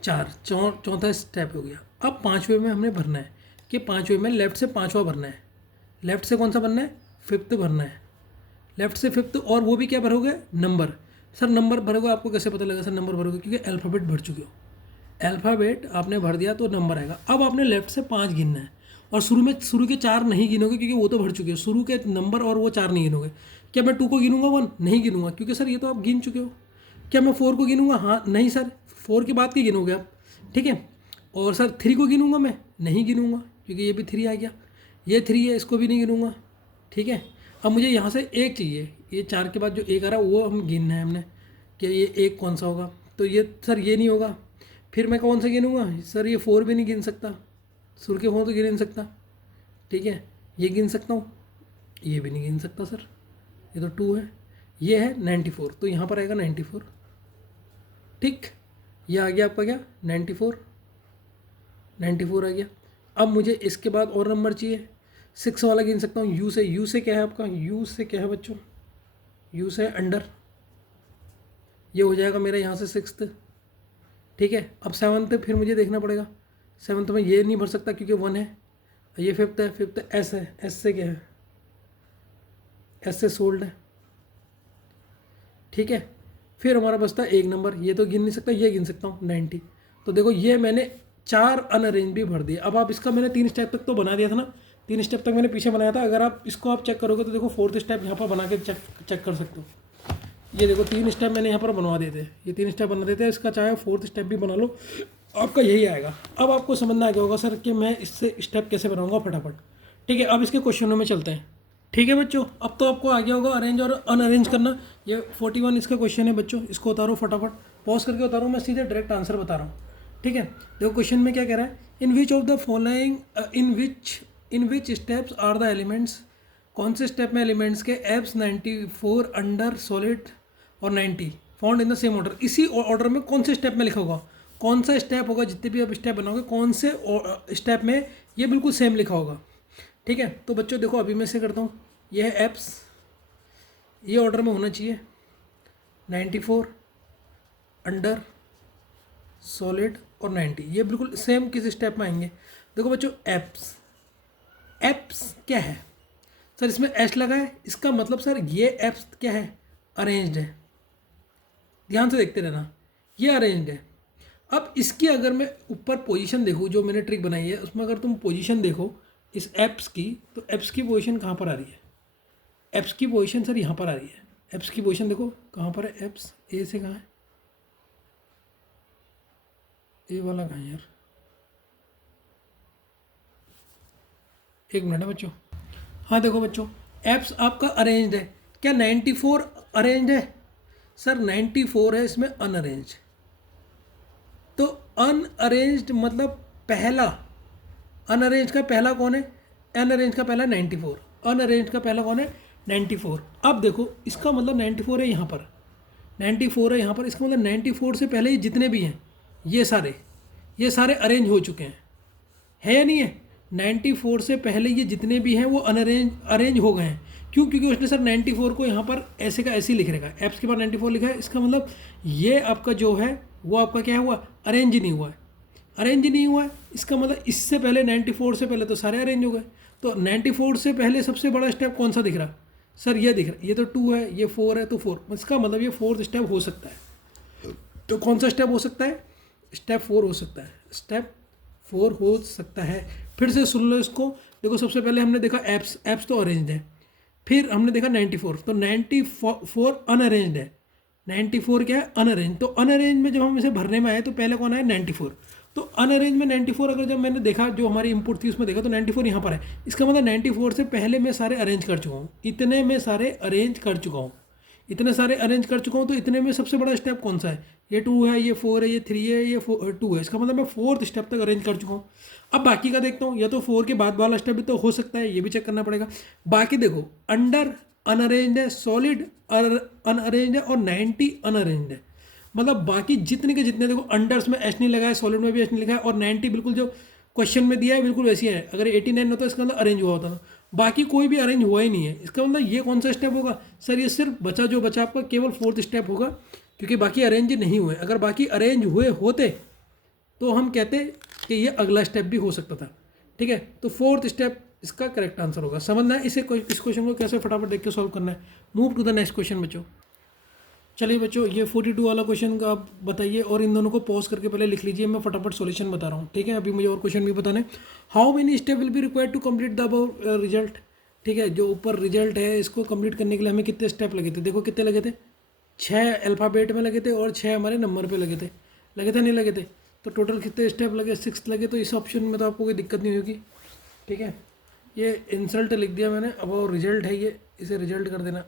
4, चौथा स्टेप हो गया। अब 5वें में हमने भरना है कि 5वें में लेफ्ट से 5वां भरना है। लेफ्ट से कौन सा भरना है? 5th भरना है, लेफ्ट से 5th, और वो भी क्या भरोगे? नंबर। सर नंबर भरोगे, आपको कैसे पता लगेगा सर नंबर भरोगे? क्योंकि अल्फ़ाबेट भर चुके हो, अल्फ़ाबेट आपने भर दिया तो नंबर आएगा। अब आपने लेफ्ट से 5 गिनना है, और शुरू के 4 नहीं गिनोगे क्योंकि वो तो भर चुके हो, शुरू के नंबर और वो 4 नहीं गिनोगे। क्या मैं 2 को गिनूंगा 1? नहीं गिनूंगा, क्योंकि सर ये तो आप गिन चुके हो। क्या मैं 4 को गिनूंगा? हाँ नहीं सर, 4 के बाद की गिनोगे आप, ठीक है। और सर 3 को गिनूंगा मैं? नहीं गिनूंगा, क्योंकि ये भी 3 आ गया, ये 3 है, इसको भी नहीं गिनूंगा, ठीक है। अब मुझे यहाँ से एक चाहिए, ये 4 के बाद जो एक आ रहा है वो हम गिनना है हमने, कि ये एक कौन सा होगा। तो ये सर ये नहीं होगा, फिर मैं कौन सा गिनूंगा? सर ये 4 भी नहीं गिन सकता, शुरू के 4 तो गिन नहीं सकता, ठीक है। ये गिन सकता हूँ, ये भी नहीं गिन सकता सर, ये तो 2 है। ये है 94, तो यहाँ पर आएगा 94, ठीक। ये आ गया आपका क्या 94, 94 आ गया। अब मुझे इसके बाद और नंबर चाहिए, 6 वाला गिन सकता हूँ। यू से, यू से क्या है आपका? यू से क्या है बच्चों? यू से अंडर, ये हो जाएगा मेरा यहाँ से 6th, ठीक है। अब 7th फिर मुझे देखना पड़ेगा, 7th में ये नहीं भर सकता क्योंकि 1 है। ये 5th है, 5th एस है, एस से क्या है? एस से सोल्ड है, ठीक है। फिर हमारा बचता है एक नंबर, ये तो गिन नहीं सकता, ये गिन सकता हूँ 90। तो देखो ये मैंने 4 अनअरेंज भी भर दिए। अब आप इसका मैंने 3 स्टेप तक तो बना दिया था ना, 3 स्टेप तक मैंने पीछे बनाया था। अगर आप इसको आप चेक करोगे तो देखो 4th स्टेप यहाँ पर बना के चेक कर सकते हो। ये देखो 3 स्टेप मैंने यहाँ पर बनवा देते हैं, ये 3 स्टेप बना देते हैं, इसका चाहे 4th स्टेप भी बना लो, आपका यही आएगा। अब आपको समझना आ गया होगा सर कि मैं इससे स्टेप कैसे बनाऊंगा फटाफट, ठीक है। अब इसके क्वेश्चनों में चलते हैं, ठीक है बच्चों। अब तो आपको आ गया होगा अरेंज और अनअरेंज करना। ये 41 इसका क्वेश्चन है बच्चों, इसको उतारो फटाफट, पॉज करके उतारो, मैं सीधे डायरेक्ट आंसर बता रहा हूँ, ठीक है। देखो क्वेश्चन में क्या कह रहा है, in which of the following, in which steps are the elements, कौन से स्टेप में एलिमेंट्स के एप्स 94 अंडर सॉलिड और 90 found in the same order, इसी ऑर्डर में कौन से स्टेप में लिखा होगा? कौन सा स्टेप होगा, जितने भी आप स्टेप बनाओगे कौन से स्टेप में ये बिल्कुल सेम लिखा होगा, ठीक है। तो बच्चों देखो अभी मैं से करता हूँ, ये है एप्स, ये ऑर्डर में होना चाहिए, 94 अंडर सॉलिड और 90, ये बिल्कुल सेम किस स्टेप में आएंगे? देखो बच्चों एप्स, एप्स क्या है सर? इसमें एस लगा है, इसका मतलब सर ये एप्स क्या है? अरेंज्ड है, ध्यान से देखते रहना, ये अरेंज्ड है। अब इसकी अगर मैं ऊपर पोजीशन देखूँ, जो मैंने ट्रिक बनाई है उसमें अगर तुम पोजीशन देखो इस एप्स की, तो एप्स की पोजीशन कहाँ पर आ रही है? एप्स की पोजीशन सर यहाँ पर आ रही है। एप्स की पोजीशन देखो कहाँ पर है, एप्स ए से कहाँ है? ए वाला कहाँ है यार? एक मिनट है बच्चों, हाँ देखो बच्चों एप्स आपका अरेंज्ड है। क्या 94 अरेंज्ड है? सर 94 है इसमें अनअरेंज्ड, तो अनअरेंज्ड मतलब पहला, अनअरेंज का पहला कौन है? अनअरेंज का पहला 94, अनअरेंज का पहला कौन है? 94। अब देखो इसका मतलब 94 है यहाँ पर, 94 है यहाँ पर, इसका मतलब 94 से पहले ये जितने भी हैं ये सारे अरेंज हो चुके हैं, है या नहीं है? 94 से पहले ये जितने भी हैं वो अरेंज हो गए हैं। क्यों? क्योंकि उसने सर 94 को यहाँ पर ऐसे का ऐसे ही लिख रखा है, एप्स के बाद 94 लिखा है, इसका मतलब ये आपका जो है वो आपका क्या हुआ? अरेंज नहीं हुआ है, अरेंज नहीं हुआ है। इसका मतलब इससे पहले 94 से पहले तो सारे अरेंज हो गए। तो 94 से पहले सबसे बड़ा स्टेप कौन सा दिख रहा? सर ये दिख रहा, ये तो 2 है, ये 4 है, तो 4, इसका मतलब ये 4th स्टेप हो सकता है। तो कौन सा स्टेप हो सकता है? स्टेप 4 हो सकता है, स्टेप 4 हो सकता है। फिर से सुन लो इसको, देखो सबसे पहले हमने देखा एप्स, एप्स तो अरेंज्ड है, फिर हमने देखा 94, तो 94 अनअरेंज्ड है, 94 क्या है? अनअरेंज। तो अनअरेंज में जब हम इसे भरने में आए तो पहले कौन आया? 94। तो अनअरेंज में 94 अगर जब मैंने देखा, जो हमारी इनपुट थी उसमें देखा, तो 94 यहाँ पर है, इसका मतलब 94 से पहले मैं सारे अरेंज कर चुका हूँ, इतने में सारे अरेंज कर चुका हूँ, इतने सारे अरेंज कर चुका हूँ। तो इतने में सबसे बड़ा स्टेप कौन सा है? ये 2 है, ये 4 है, ये 3 है, ये 2 है, इसका मतलब मैं 4th स्टेप तक अरेंज कर चुका हूँ। अब बाकी का देखता हूँ, या तो 4 के बाद वाला स्टेप भी तो हो सकता है, ये भी चेक करना पड़ेगा। बाकी देखो अंडर अनअरेंज्ड है, सॉलिड अनअरेंज्ड है और 90 अनअरेंज्ड है। मतलब बाकी जितने के जितने देखो, अंडर्स में एच नहीं लगा है, सॉलिड में भी एच नहीं लगा है, और 90 बिल्कुल जो क्वेश्चन में दिया है बिल्कुल वैसी है। अगर 89 होता इसका मतलब अरेंज हुआ होता था, बाकी कोई भी अरेंज हुआ ही नहीं है। इसका मतलब ये कौन सा स्टेप होगा? सर ये सिर्फ बचा जो बचा आपका केवल 4th स्टेप होगा, क्योंकि बाकी अरेंज नहीं हुए। अगर बाकी अरेंज हुए होते तो हम कहते कि ये अगला स्टेप भी हो सकता था, ठीक है। तो 4th स्टेप इसका करेक्ट आंसर होगा। समझना है इस क्वेश्चन को कैसे फटाफट देख के सॉल्व करना है। Move to the next question बच्चों। चलिए बच्चों, ये 42 वाला क्वेश्चन का आप बताइए और इन दोनों को पॉज करके पहले लिख लीजिए, मैं फटाफट सॉल्यूशन बता रहा हूँ। ठीक है, अभी मुझे और क्वेश्चन भी बताने। How many step will be required to complete the above result. ठीक है, जो ऊपर रिजल्ट है इसको कंप्लीट करने के लिए हमें कितने स्टेप लगे थे, देखो कितने लगे थे, 6 अल्फ़ाबेट में लगे थे और 6 हमारे नंबर पे लगे थे नहीं लगे थे, तो टोटल कितने स्टेप लगे, 6 लगे। तो इस ऑप्शन में तो आपको कोई दिक्कत नहीं होगी। ठीक है, ये इंसल्ट लिख दिया मैंने, अब वो रिजल्ट है ये, इसे रिजल्ट कर देना।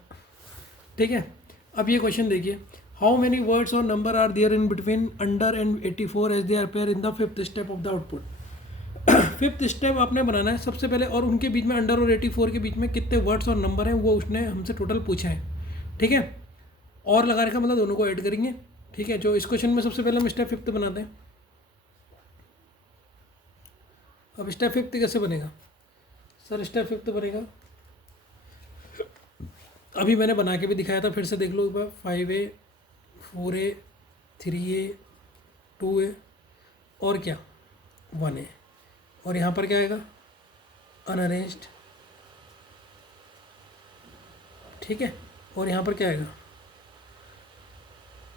ठीक है, अब ये क्वेश्चन देखिए, हाउ मेनी वर्ड्स और number are there in between under and 84 as they are pair in the fifth step of the output. Fifth step आपने बनाना है सबसे पहले, और उनके बीच में अंडर और 84 के बीच में कितने वर्ड्स और नंबर हैं वो उसने हमसे टोटल पूछा है। ठीक है, और लगाने का मतलब दोनों को ऐड करेंगे। ठीक है, जो इस क्वेश्चन में सबसे पहले हम स्टेप फिफ्थ बनाते हैं। अब स्टेप फिफ्थ कैसे बनेगा सर, स्टेप फिफ्थ बनेगा, अभी मैंने बना के भी दिखाया था, फिर से देख लो एक बार। 5A 4A 3A 2A और क्या 1A, और यहाँ पर क्या आएगा अनअरेंज्ड। ठीक है, और यहाँ पर क्या आएगा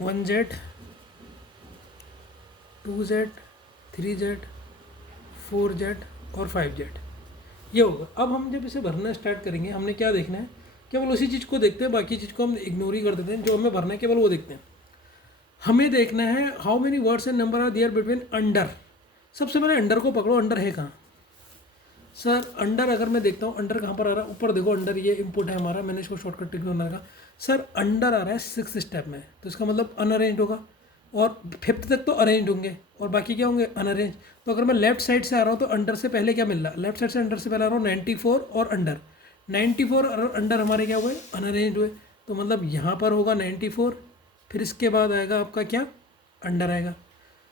1Z 2Z 3Z 4Z और 5Z, ये होगा। अब हम जब इसे भरना स्टार्ट करेंगे, हमने क्या देखना है, केवल उसी चीज़ को देखते हैं, बाकी चीज़ को हम इग्नोर ही कर देते हैं। जो हमें भरना है केवल वो देखते हैं। हमें देखना है how many words and number are there between under. सबसे पहले अंडर को पकड़ो, अंडर है कहाँ सर, अंडर अगर मैं देखता हूँ अंडर कहाँ पर आ रहा है, ऊपर देखो अंडर, ये इनपुट है हमारा, मैंने इसको शॉर्टकट टिक बना रखा। सर अंडर आ रहा है 6 स्टेप में, तो इसका मतलब अनअरेंज होगा, और फिफ्थ तक तो अरेंज होंगे और बाकी क्या होंगे अनअरेंज। तो अगर मैं लेफ्ट साइड से आ रहा हूँ तो अंडर से पहले क्या मिल रहा है, लेफ्ट साइड से अंडर से पहले आ रहा हूँ 94 और अंडर, 94 और अंडर हमारे क्या हुए अनअरेंज हुए, तो मतलब यहाँ पर होगा 94, फिर इसके बाद आएगा आपका क्या अंडर आएगा।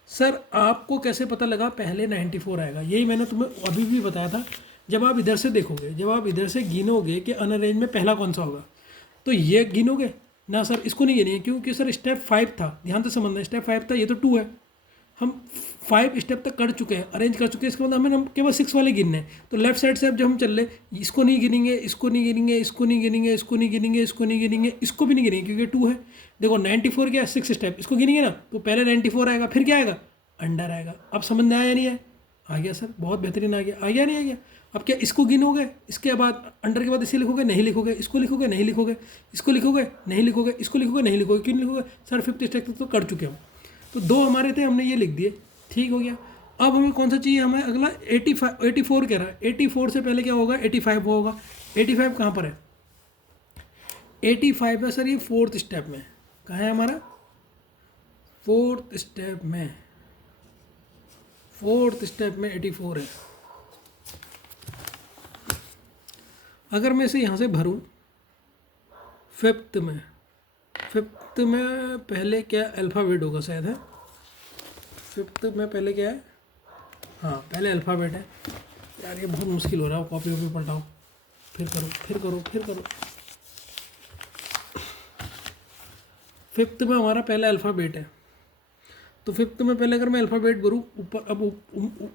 सर आपको कैसे पता लगा पहले 94 आएगा, यही मैंने तुम्हें अभी भी बताया था। जब आप इधर से देखोगे, जब आप इधर से गिनोगे कि अनअरेंज में पहला कौन सा होगा, तो ये गिनोगे ना सर, इसको नहीं गिनेंगे क्योंकि सर स्टेप 5 था, ध्यान से समझना, स्टेप 5 था, ये तो 2 है, हम 5 स्टेप तक कर चुके हैं, अरेंज कर चुके हैं, इसके बाद हमें केवल 6 वाले गिनने हैं। तो लेफ्ट साइड से अब जब हम चल रहे, इसको नहीं गिनेंगे, इसको नहीं गिनेंगे, इसको नहीं गिनेंगे, इसको नहीं गिनेंगे, इसको नहीं गिनेंगे, इसको भी नहीं गिनेंगे क्योंकि 2 है। देखो 94 क्या है 6 स्टेप, इसको गिनेंगे ना, तो पहले 94 आएगा, फिर क्या आएगा अंडर आएगा। अब समझ में आया नहीं है, आ गया सर, बहुत बेहतरीन आ गया नहीं आ गया। अब क्या इसको गिनोगे, इसके बाद अंडर के बाद इसे लिखोगे नहीं लिखोगे, इसको लिखोगे नहीं लिखोगे, इसको लिखोगे नहीं लिखोगे, इसको लिखोगे नहीं लिखोगे, क्यों नहीं लिखोगे सर, 5th स्टेप तक तो कर चुके हम, तो 2 हमारे थे, हमने ये लिख दिए, ठीक हो गया। अब हमें कौन सा चाहिए, हमें अगला 84 कह रहा है, 84 से पहले क्या होगा 85 होगा। 85 कहाँ पर है, 85 है सर ये 4th स्टेप में, कहाँ है हमारा 4th स्टेप में, 4th स्टेप में 84 है। अगर मैं इसे यहाँ से भरूँ 5th में, 5th में पहले क्या अल्फ़ाबेट होगा शायद, है 5th में पहले क्या है, हाँ पहले अल्फ़ाबेट है। यार ये बहुत मुश्किल हो रहा है, कॉपी वॉपी पलटाओ, फिर करो फिर करो फिर करो। 5th में हमारा पहला अल्फ़ाबेट है, तो 5th में पहले अगर मैं अल्फ़ाबेट भरूँ, ऊपर अब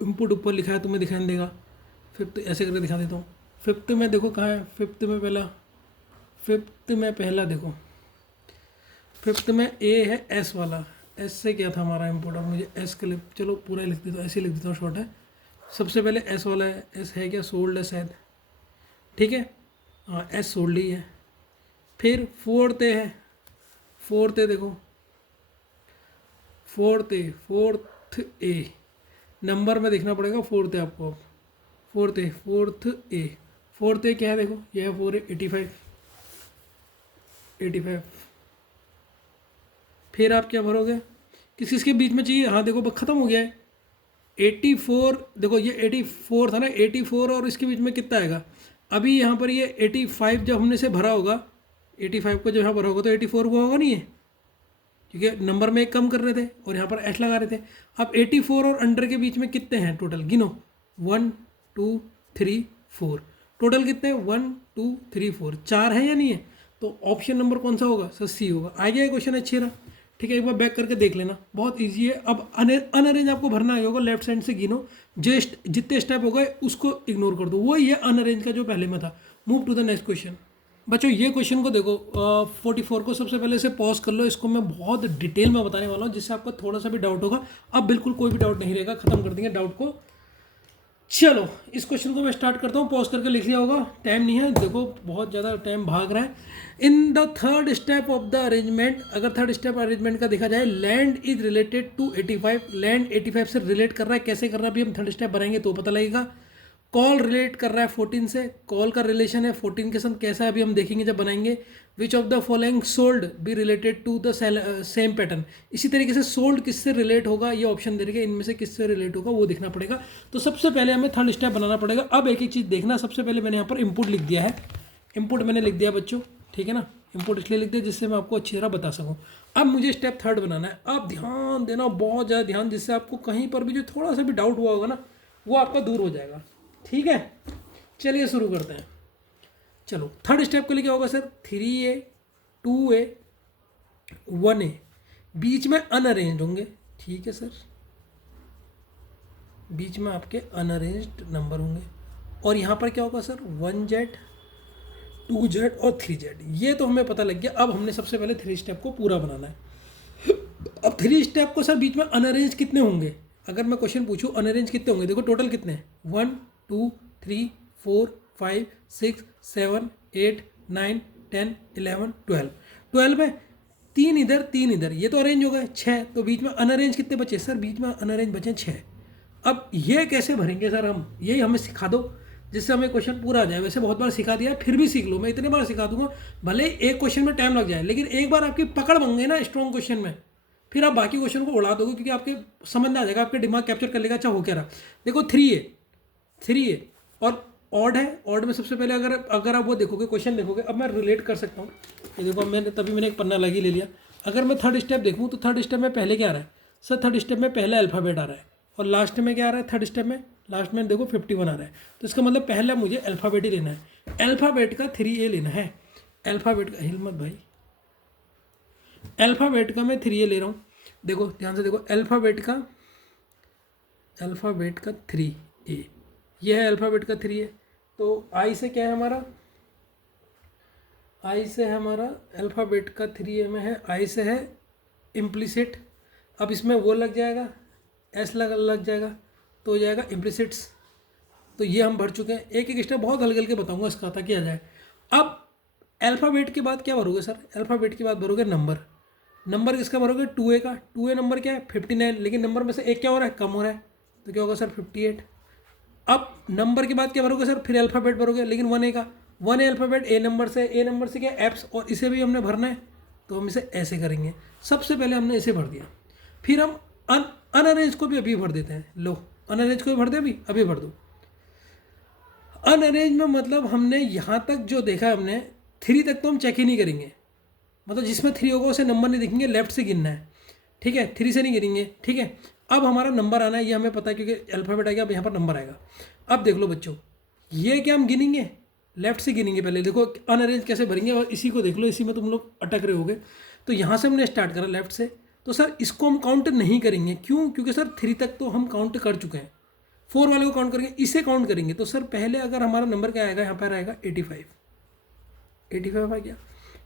इनपुट ऊपर लिखा है तो मैं दिखाई नहीं देगा, 5th ऐसे करके दिखा देता हूँ। 5th में देखो कहाँ है, 5th में पहला, 5th में पहला देखो, 5th में ए है एस वाला, एस से क्या था हमारा इम्पोर्ट, और मुझे एस के लिए चलो पूरा लिख देता हूँ, ऐसे लिख देता हूँ शॉर्ट है। सबसे पहले एस वाला है, एस है क्या सोल्ड है शायद, ठीक है हाँ एस सोल्ड ही है। फिर 4th है, 4th देखो 4th ए, नंबर में देखना पड़ेगा 4th है आपको, 4th ए, 4th ए क्या है देखो, यह है 4 है 85। फिर आप क्या भरोगे, किस किसके बीच में चाहिए, हाँ देखो ख़त्म हो गया है 84, देखो ये 84 था ना, 84 और इसके बीच में कितना आएगा, अभी यहाँ पर ये 85 जब हमने से भरा होगा, 85 को जब यहाँ भरा होगा तो 84 हुआ होगा नहीं है, क्योंकि नंबर में एक कम कर रहे थे और यहाँ पर एस लगा रहे थे। अब 84 और अंडर के बीच में कितने हैं टोटल, गिनो 1 2 3 4, टोटल कितने 1 2 3 4, 4 है या नहीं है, तो ऑप्शन नंबर कौन सा होगा सर, सी होगा। आ गया क्वेश्चन अच्छी रहा, ठीक है एक बार बैक करके देख लेना, बहुत इजी है। अब अनअरेंज आपको भरना आगे होगा, लेफ्ट साइड से गिनो, जो जितने स्टेप हो गए उसको इग्नोर कर दो, वही है अनअरेंज का जो पहले में था। Move to the next question, बच्चों ये क्वेश्चन को देखो, 44 को सबसे पहले से पॉज कर लो, इसको मैं बहुत डिटेल में बताने वाला हूँ जिससे आपको थोड़ा सा भी डाउट होगा। अब बिल्कुल कोई भी डाउट नहीं रहेगा, खत्म कर देंगे डाउट को। चलो इस क्वेश्चन को मैं स्टार्ट करता हूँ, पॉज करके लिख लिया होगा, टाइम नहीं है, देखो बहुत ज़्यादा टाइम भाग रहा है। In the third step of the arrangement, अगर थर्ड स्टेप अरेंजमेंट का देखा जाए, land is related to 85, land 85 से रिलेट कर रहा है, कैसे कर रहा है अभी हम थर्ड स्टेप बनाएंगे तो पता लगेगा। कॉल रिलेट कर रहा है 14 से, कॉल का रिलेशन है 14 के साथ, कैसा है अभी हम देखेंगे जब बनाएंगे। Which of the following should be related to the same pattern, इसी तरीके से सोल्ड किससे रिलेट होगा, ये ऑप्शन दे रहे, इनमें से किससे रिलेट होगा वो देखना पड़ेगा। तो सबसे पहले हमें थर्ड स्टेप बनाना पड़ेगा। अब एक एक चीज़ देखना, सबसे पहले मैंने यहाँ पर इनपुट लिख दिया है, इनपुट मैंने लिख दिया बच्चों, ठीक है ना, इनपुट इसलिए लिख दिया जिससे मैं आपको अच्छी तरह बता सकूँ। अब मुझे स्टेप थर्ड बनाना है, अब ध्यान देना, बहुत ज़्यादा ध्यान, जिससे आपको कहीं पर भी जो थोड़ा सा भी डाउट हुआ होगा ना वो आपका दूर हो जाएगा, ठीक है। चलिए शुरू करते हैं। चलो थर्ड स्टेप के लिए क्या होगा सर, 3A 2A 1A, बीच में अनअरेंज्ड होंगे, ठीक है सर, बीच में आपके अनअरेंज्ड नंबर होंगे। और यहाँ पर क्या होगा सर, 1Z 2Z और 3Z, ये तो हमें पता लग गया। अब हमने सबसे पहले थ्री स्टेप को पूरा बनाना है। अब थ्री स्टेप को सर बीच में अनअरेंज कितने होंगे, अगर मैं क्वेश्चन पूछूं अनअरेंज कितने होंगे, देखो टोटल कितने हैं, 1 2 3 4 5 6 7 8 9 10 11 12, 12 है, 3 इधर 3 इधर, ये तो अरेंज हो गए 6, तो बीच में अनअरेंज कितने बचे सर, बीच में अनअरेंज बचे 6। अब ये कैसे भरेंगे सर हम, यही हमें सिखा दो जिससे हमें क्वेश्चन पूरा आ जाए। वैसे बहुत बार सिखा दिया है, फिर भी सीख लो, मैं इतने बार सिखा दूंगा, भले एक क्वेश्चन में टाइम लग जाए, लेकिन एक बार आपकी पकड़ बन गई ना स्ट्रॉन्ग क्वेश्चन में, फिर आप बाकी क्वेश्चन को उड़ा दोगे, क्योंकि आपके समझ में आ जाएगा, आपके दिमाग कैप्चर कर लेगा अच्छा हो क्या रहा। देखो 3A और ऑड है, ऑड में सबसे पहले अगर आप वो देखोगे, क्वेश्चन देखोगे, अब मैं रिलेट कर सकता हूँ, ये देखो मैंने एक पन्ना लगी ले लिया। अगर मैं थर्ड स्टेप देखूँ तो थर्ड स्टेप में पहले क्या आ रहा है सर, थर्ड स्टेप में पहला अल्फ़ाबेट आ रहा है, और लास्ट में क्या आ रहा है, थर्ड स्टेप में लास्ट में देखो 51 आ रहा है, तो इसका मतलब पहला मुझे अल्फ़ाबेट ही लेना है, अल्फ़ाबेट का 3A लेना है, अल्फ़ाबेट का, हिल मत भाई, अल्फ़ाबेट का मैं 3A ले रहा हूँ। देखो ध्यान से देखो, अल्फ़ाबेट का 3A, यह है अल्फ़ाबेट का 3A। तो आई से क्या है हमारा, आई से है हमारा अल्फ़ाबेट का 3A में है, आई से है इम्प्लिसिट, अब इसमें वो लग जाएगा, एस लग जाएगा, तो हो जाएगा इम्प्लिसिट्स। तो ये हम भर चुके हैं, एक एक स्टेप बहुत हल्के हल्के बताऊंगा इसका ताकि आ जाए। अब अल्फ़ाबेट के बाद क्या भरोगे सर, अल्फ़ाबेट के बाद भरोगे नंबर, नंबर किसका भरोगे 2A का, 2A नंबर क्या है 59, लेकिन नंबर में से एक क्या हो रहा है, कम हो रहा है, तो क्या होगा सर 58। अब नंबर के बाद क्या भरोगे सर, फिर अल्फ़ाबेट भरोगे, लेकिन 1A का, 1A अल्फ़ाबेट, ए नंबर से क्या एप्स, और इसे भी हमने भरना है, तो हम इसे ऐसे करेंगे। सबसे पहले हमने इसे भर दिया, फिर हम अनअरेंज को भी अभी भर देते हैं, लो अनअरेंज को भी भर दे, अभी भर दो। अनअरेंज में मतलब हमने यहाँ तक जो देखा है हमने, 3 तक तो हम चेक ही नहीं करेंगे, मतलब जिसमें 3 होगा उसे नंबर नहीं देखेंगे, लेफ्ट से गिनना है, ठीक है, 3 से नहीं गिनेंगे, ठीक है। अब हमारा नंबर आना है, ये हमें पता है क्योंकि अल्फ़ाबेट आ गया, अब यहाँ पर नंबर आएगा। अब देख लो बच्चों, ये क्या हम गिनेंगे, लेफ्ट से गिनेंगे पहले, देखो अनअरेंज कैसे भरेंगे, और इसी को देख लो, इसी में तुम लोग अटक रहे होगे। तो यहाँ से हमने स्टार्ट करा लेफ्ट से, तो सर इसको हम काउंट नहीं करेंगे, क्यों, क्योंकि सर 3 तक तो हम काउंट कर चुके हैं, 4 वाले को काउंट करेंगे, इसे काउंट करेंगे। तो सर पहले अगर हमारा नंबर क्या आएगा, यहाँ पर आएगा 85 आ गया,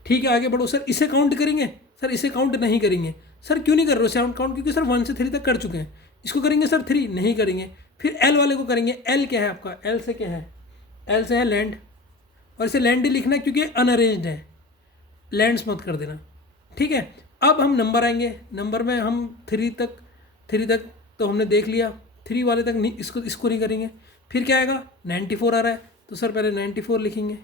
ठीक है, आगे बढ़ो सर, इसे काउंट करेंगे, सर इसे काउंट नहीं करेंगे। सर क्यों नहीं कर रहे हो काउंट, क्योंकि सर 1 से 3 तक कर चुके हैं, इसको करेंगे सर 3 नहीं करेंगे। फिर एल वाले को करेंगे, एल क्या है आपका, एल से क्या है, एल से है लैंड, और इसे लैंड ही लिखना है क्योंकि अनअरेंज्ड है, लैंड्स मत कर देना, ठीक है। अब हम नंबर आएंगे, नंबर में हम 3 तक तो हमने देख लिया, 3 वाले तक नहीं, इसको नहीं करेंगे। फिर क्या आएगा, 94 आ रहा है, तो सर पहले 94 लिखेंगे,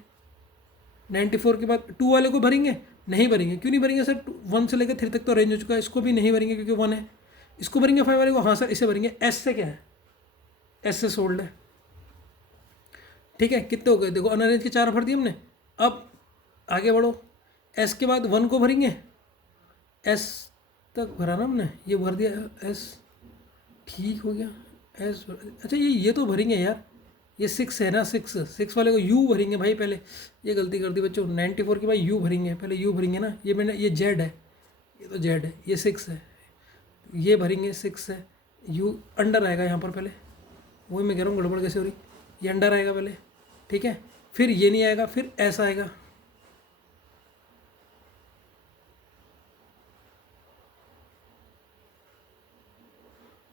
94 के बाद 2 वाले को भरेंगे, नहीं भरेंगे, क्यों नहीं भरेंगे सर, 1 से लेकर 3 तक तो अरेंज हो चुका है, इसको भी नहीं भरेंगे क्योंकि 1 है। इसको भरेंगे 5 वाले को, हाँ सर इसे भरेंगे। एस से क्या है, एस से सोल्ड है, ठीक है। कितने हो गए, देखो अनअरेंज के 4 भर दिए हमने। अब आगे बढ़ो, एस के बाद 1 को भरेंगे, एस तक भरा ना हमने, ये भर दिया एस, ठीक हो गया एस। अच्छा ये तो भरेंगे यार, ये 6 है ना, 6 वाले को यू भरेंगे भाई पहले, ये गलती कर दी बच्चों, 94 के बाद यू भरेंगे, पहले यू भरेंगे ना, ये मैंने, ये जेड है, ये तो जेड है, ये 6 है, ये भरेंगे 6 है, यू अंडर आएगा यहाँ पर पहले, वही मैं कह रहा हूँ गड़बड़ कैसे हो रही, ये अंडर आएगा पहले, ठीक है। फिर ये नहीं आएगा, फिर ऐसा आएगा,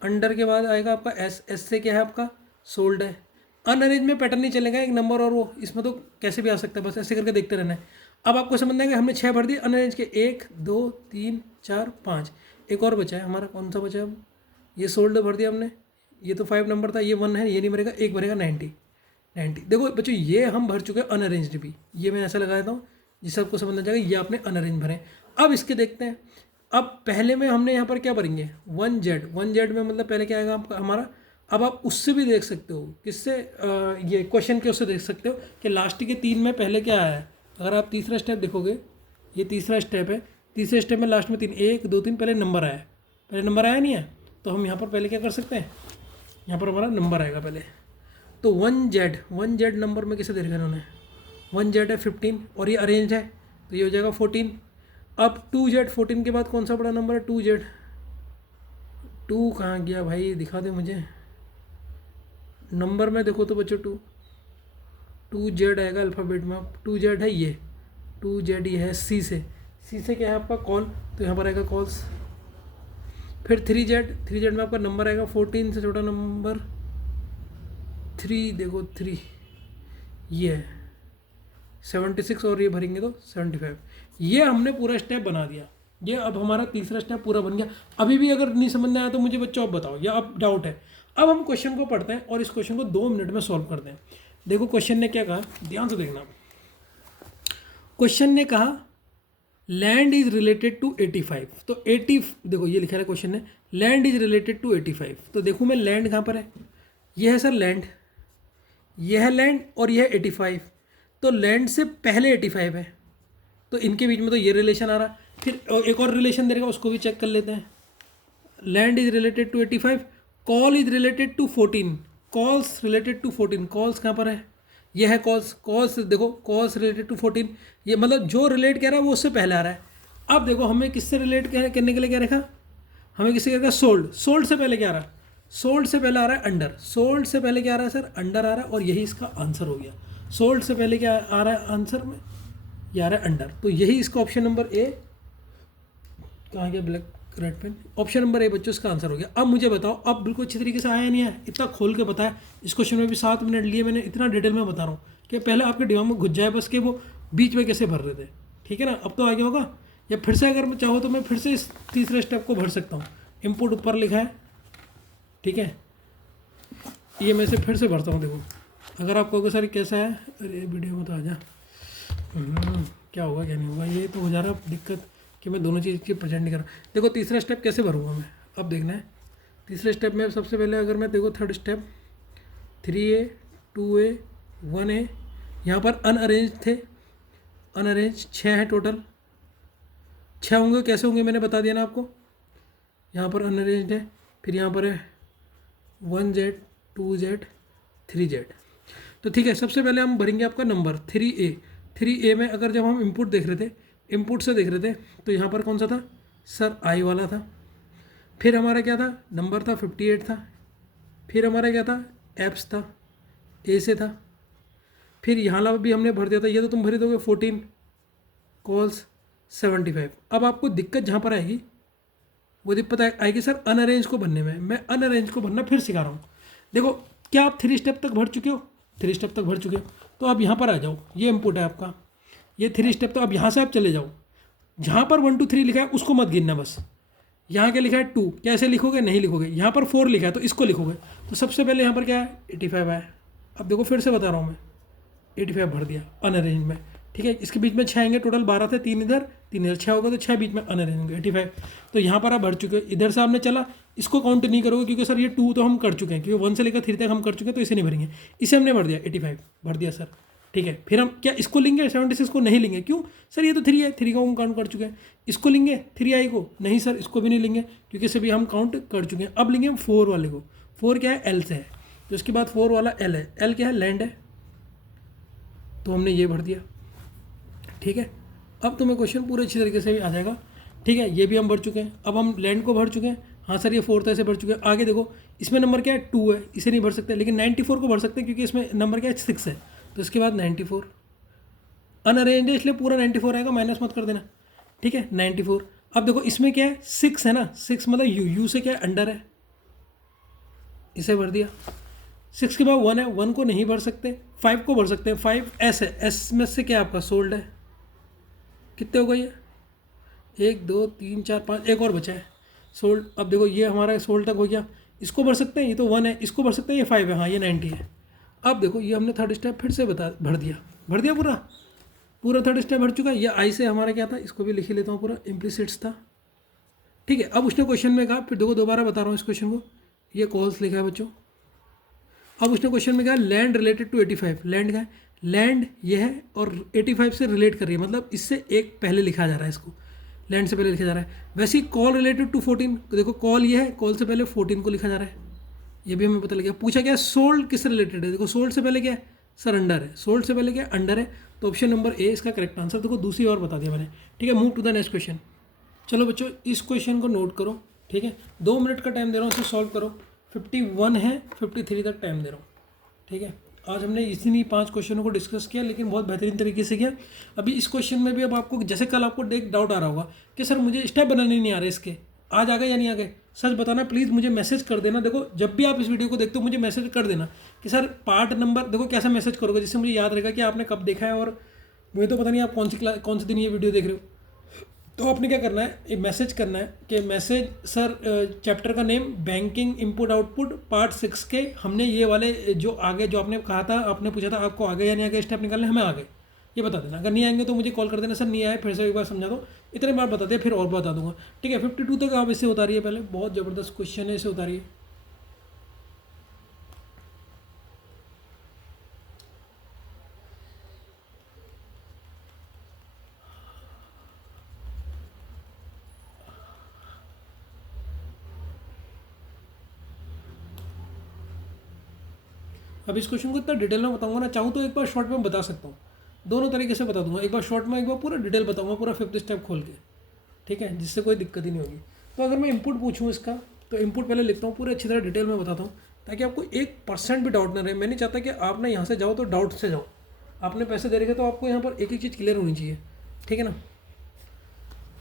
अंडर के बाद आएगा आपका एस, एस से क्या है आपका सोल्ड है। अनअरेंज में पैटर्न नहीं चलेगा, एक नंबर और वो, इसमें तो कैसे भी आ सकता है, बस ऐसे करके देखते रहना है। अब आपको समझना है कि हमने 6 भर दिए अनअरेंज के, 1 2 3 4 5, एक और बचा है हमारा, कौन सा बचा है अब, ये सोल्ड भर दिया हमने, ये तो 5 नंबर था, ये 1 है, ये नहीं भरेगा, एक भरेगा 90। देखो बच्चों ये हम भर चुके हैं अनअरेंज्ड भी, ये मैं ऐसा लगा देता हूँ जिससे आपको समझना चाहिए, ये आपने अनअरेंज भरे। अब इसके देखते हैं। अब पहले में हमने यहाँ पर क्या भरेंगे, 1Z में मतलब पहले क्या आएगा आपका हमारा। अब आप उससे भी देख सकते हो, किससे, ये क्वेश्चन के उससे देख सकते हो कि लास्ट के 3 में पहले क्या आया है। अगर आप तीसरा स्टेप देखोगे, ये तीसरा स्टेप है, तीसरे स्टेप में लास्ट में 3 1 2 3 पहले नंबर आया है, पहले नंबर आया नहीं है, तो हम यहाँ पर पहले क्या कर सकते हैं, यहाँ पर हमारा नंबर आएगा पहले। तो 1Z नंबर में किसे दे रखा है इन्होंने, 1Z है 15 और ये अरेंज है, तो ये हो जाएगा 14। अब 2Z, 14 के बाद कौन सा बड़ा नंबर है, 2Z, 2 कहाँ गया भाई, दिखा दे मुझे नंबर में, देखो तो बच्चों 2Z आएगा अल्फ़ाबेट में, 2Z है ये, 2Z ये है सी से क्या है आपका कॉल, तो यहाँ पर आएगा कॉल्स। फिर 3Z में आपका नंबर आएगा 14 से छोटा नंबर 3, देखो 3 ये है 76 और ये भरेंगे तो 75। ये हमने पूरा स्टेप बना दिया, ये अब हमारा तीसरा स्टेप पूरा बन गया। अभी भी अगर नहीं समझ में आया तो मुझे बच्चों आप बताओ, या अब डाउट है। अब हम क्वेश्चन को पढ़ते हैं और इस क्वेश्चन को 2 मिनट में सॉल्व करते हैं। देखो क्वेश्चन ने क्या कहा, ध्यान से देखना। क्वेश्चन ने कहा लैंड इज रिलेटेड टू 85, तो 80, देखो ये लिखा है क्वेश्चन ने, लैंड इज रिलेटेड टू 85। तो देखो मैं लैंड कहाँ पर है, ये है सर लैंड, यह है लैंड और यह है 85, तो लैंड से पहले 85 है, तो इनके बीच में तो ये रिलेशन आ रहा। फिर एक और रिलेशन देगा, उसको भी चेक कर लेते हैं। Land is related to 85, call is related to 14, calls related to 14, calls कहाँ पर है, ये है कॉल्स, कॉल्स देखो कॉल्स रिलेटेड टू 14, ये मतलब जो रिलेट कह रहा है वो उससे पहले आ रहा है। अब देखो हमें किससे रिलेट करने के लिए क्या रखा, हमें किससे क्या रखा, सोल्ड, सोल्ड से पहले क्या आ रहा है, सोल्ड से पहले आ रहा है अंडर, सोल्ड से पहले क्या आ रहा है सर, अंडर आ रहा है, और यही इसका आंसर हो गया। सोल्ड से पहले क्या आ रहा है आंसर में, ये आ रहा है अंडर, तो यही इसका ऑप्शन नंबर ए, कहाँ गया black red pen, option number A बच्चों इसका आंसर हो गया। अब मुझे बताओ, अब बिल्कुल अच्छी तरीके से आया नहीं आया, इतना खोल के बताया, इस क्वेश्चन में भी 7 मिनट लिए मैंने, इतना डिटेल में बता रहा हूँ कि पहले आपके दिमाग में घुस जाए बस कि वो बीच में कैसे भर रहे थे, ठीक है ना। अब तो आ गया होगा, या फिर से अगर मैं चाहो तो मैं फिर से इस तीसरे स्टेप को भर सकता हूँ। इनपुट ऊपर लिखा है, ठीक है, ये मैं से फिर से भरता हूँ। देखो अगर आप कहोगे सर कैसा है, अरे वीडियो में तो आ जा, क्या होगा क्या नहीं होगा, ये तो हो जा रहा है दिक्कत कि मैं दोनों चीज़ की प्रेजेंट नहीं कर रहा। देखो तीसरा स्टेप कैसे भरूँगा मैं, अब देखना है। तीसरे स्टेप में सबसे पहले अगर मैं देखो third step 3A 2A 1A, यहाँ पर अनअरेंज थे, अनअरेंज 6 है टोटल, 6 होंगे, कैसे होंगे मैंने बता दिया ना आपको, यहाँ पर अनअरेंज है, फिर यहाँ पर है 1Z 2Z 3Z। तो ठीक है, सबसे पहले हम भरेंगे आपका नंबर 3A। 3A में अगर जब हम इनपुट देख रहे थे, इनपुट से देख रहे थे, तो यहाँ पर कौन सा था सर, आई वाला था। फिर हमारा क्या था, नंबर था 58 था। फिर हमारा क्या था, एप्स था, ए से था। फिर यहाँ भी हमने भर दिया था, ये तो तुम भर दोगे 14, कॉल्स 75। अब आपको दिक्कत जहाँ पर आएगी वो दिक्कत आएगी सर अनअरेंज को भरने में। मैं अनअरेंज को भरना फिर सिखा रहा हूँ। देखो क्या आप 3 स्टेप तक भर चुके हो, 3 स्टेप तक भर चुके हो, तो आप यहाँ पर आ जाओ, ये इनपुट है आपका, ये 3 स्टेप, तो अब यहाँ से आप चले जाओ, जहाँ पर 1 2 3 लिखा है उसको मत गिनना, बस यहाँ क्या लिखा है 2, कैसे लिखोगे, नहीं लिखोगे, यहाँ पर 4 लिखा है तो इसको लिखोगे। तो सबसे पहले यहाँ पर क्या है 85 है। अब देखो फिर से बता रहा हूँ मैं, 85 भर दिया अनअरेंज में, ठीक है। इसके बीच में 6 आएंगे, टोटल 12 थे, 3 इधर 3 इधर, 6 होगा तो 6 बीच में अनअरेंज होंगे 85। तो यहाँ पर आप भर चुके हो, इधर से आपने चला, इसको काउंट नहीं करोगे क्योंकि सर ये 2 तो हम कर चुके हैं, क्योंकि 1 से लेकर 3 तक हम कर चुके हैं, तो इसे नहीं भरेंगे, इसे हमने भर दिया 85 भर दिया सर, ठीक है। फिर हम क्या इसको लेंगे 76 को नहीं लेंगे, क्यों सर ये तो 3 है, 3 को हम काउंट कर चुके हैं। इसको लेंगे 3i को, नहीं सर इसको भी नहीं लेंगे क्योंकि इसे भी हम काउंट कर चुके हैं। अब लेंगे हम 4 वाले को, 4 क्या है एल से है, तो इसके बाद 4 वाला एल है, एल क्या है लैंड है, तो हमने ये भर दिया, ठीक है। अब तुम्हें क्वेश्चन पूरे अच्छी तरीके से भी आ जाएगा, ठीक है। ये भी हम भर चुके हैं, अब हम लैंड को भर चुके हैं, हाँ सर ये 4 ऐसे भर चुके हैं। आगे देखो इसमें नंबर क्या है 2 है, इसे नहीं भर सकते, लेकिन 94 को भर सकते हैं क्योंकि इसमें नंबर क्या है 6 है, तो इसके बाद 94 अनअरेंज है इसलिए पूरा 94 आएगा, माइनस मत कर देना, ठीक है 94। अब देखो इसमें क्या है 6 है ना, 6 मतलब यू से क्या है अंडर है, इसे भर दिया। 6 के बाद 1 है, 1 को नहीं भर सकते, 5 को भर सकते हैं। 5 एस है, एस में से क्या आपका सोल्ड है, कितने हो गए ये, 1 2 3 4 5, एक और बचा है सोल्ड। अब देखो ये हमारा सोल्ड तक हो गया, इसको भर सकते हैं, ये तो 1 है, इसको भर सकते हैं, ये 5 है, हाँ ये 90 है। अब देखो ये हमने थर्ड स्टेप फिर से भर दिया पूरा पूरा थर्ड स्टेप भर चुका है। ये आई से हमारा क्या था, इसको भी लिख ही लेता हूँ, पूरा इम्प्लिसिट्स था। ठीक है, अब उसने क्वेश्चन में कहा, फिर देखो दोबारा बता रहा हूँ इस क्वेश्चन को, ये कॉल्स लिखा है बच्चों। अब उसने क्वेश्चन में कहा लैंड रिलेटेड टू 85, लैंड का है, लैंड ये है और 85 से रिलेट कर रही है, मतलब इससे एक पहले लिखा जा रहा है, इसको लैंड से पहले लिखा जा रहा है। वैसे ही कॉल रिलेटेड टू 14, देखो कॉल ये है, कॉल से पहले 14 को लिखा जा रहा है, ये भी हमें पता लग गया। पूछा क्या, सोल्ड किससे रिलेटेड है, देखो सोल्ड से पहले क्या है, सरेंडर है, सोल्ड से पहले क्या है, अंडर है, तो ऑप्शन नंबर ए इसका करेक्ट आंसर। देखो दूसरी और बता दिया मैंने। ठीक है, move to the next question. चलो बच्चों इस क्वेश्चन को नोट करो, ठीक है, 2 मिनट का टाइम दे रहा हूँ, इसे सॉल्व करो। 51 है, 53 तक टाइम दे रहा हूँ। ठीक है, आज हमने इसी 5 क्वेश्चनों को डिस्कस किया, लेकिन बहुत बेहतरीन तरीके से किया। अभी इस क्वेश्चन में भी अब आपको, जैसे कल आपको एक डाउट आ रहा होगा कि सर मुझे स्टेप बनाने नहीं आ रहे इसके, आज आ गए या नहीं आ गए, सच बताना प्लीज़, मुझे मैसेज कर देना। देखो जब भी आप इस वीडियो को देखते हो मुझे मैसेज कर देना कि सर पार्ट नंबर, देखो कैसा मैसेज करोगे जिससे मुझे याद रहेगा कि आपने कब देखा है, और मुझे तो पता नहीं आप कौन सी दिन ये वीडियो देख रहे हो। तो आपने क्या करना है, एक मैसेज करना है कि मैसेज सर चैप्टर का name banking input output part 6 के हमने ये वाले जो आगे जो आपने कहा था, आपने पूछा था आपको आगे या नहीं आगे स्टेप निकालने, हमें आगे ये बता देना। अगर नहीं आएंगे तो मुझे कॉल कर देना, सर नहीं आए फिर से एक बार समझा दो, इतने बार बता दे फिर और बता दूंगा। ठीक है, 52 तक आप इसे उतारिए, पहले बहुत ज़बरदस्त क्वेश्चन है, इसे उतारिए। अब इस क्वेश्चन को इतना डिटेल में बताऊंगा ना, चाहूँ तो एक बार शॉर्ट में बता सकता हूँ, दोनों तरीके से बता दूंगा, एक बार शॉर्ट में, एक बार पूरा डिटेल बताऊंगा, पूरा 5th स्टेप खोल के। ठीक है, जिससे कोई दिक्कत ही नहीं होगी। तो अगर मैं इनपुट पूछूँ इसका, तो इनपुट पहले लिखता हूँ, पूरे अच्छी तरह डिटेल में बताता हूँ, ताकि आपको 1% भी डाउट ना रहे। मैं नहीं चाहता कि आप ना यहाँ से जाओ तो डाउट से जाओ, आपने पैसे दे रखे तो आपको यहाँ पर एक एक चीज़ क्लियर होनी चाहिए। ठीक है ना।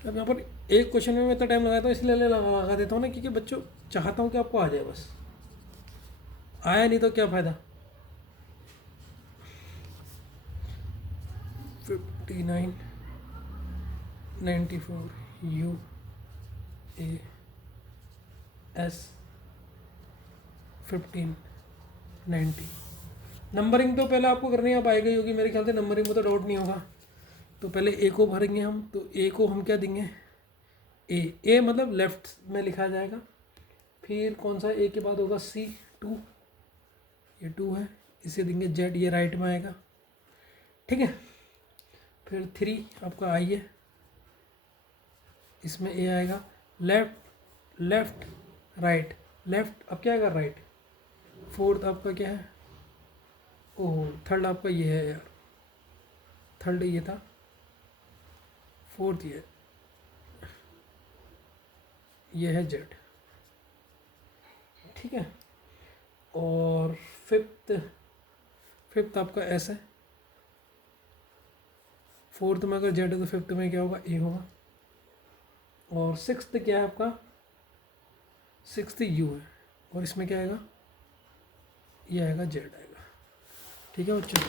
अब यहाँ पर एक क्वेश्चन में मैं इतना टाइम लगाता हूँ, इसलिए लगा देता हूँ ना, क्योंकि बच्चों चाहता हूँ कि आपको आ जाए, बस आया नहीं तो क्या फ़ायदा। 59 94 U A S 1590। नंबरिंग तो पहले आपको करनी आप आएगी होगी मेरे ख्याल से, नंबरिंग में तो डाउट नहीं होगा। तो पहले ए को भरेंगे हम, तो ए को हम क्या देंगे, ए मतलब लेफ्ट में लिखा जाएगा। फिर कौन सा ए के बाद होगा, C 2, ये 2 है, इसे देंगे Z, ये राइट में आएगा। ठीक है, फिर 3 आपका आई है, इसमें ए आएगा। लेफ्ट लेफ्ट राइट, लेफ्ट अब क्या आएगा, राइट। 4th आपका क्या है, ओह 3rd आपका ये है यार, 3rd ये था, 4th ये है Z। ठीक है, और 5th आपका S है। 4th में अगर Z है तो 5th में क्या होगा, A होगा। और 6th क्या है आपका, 6th U है, और इसमें क्या आएगा, ये आएगा Z आएगा। ठीक है बच्चों,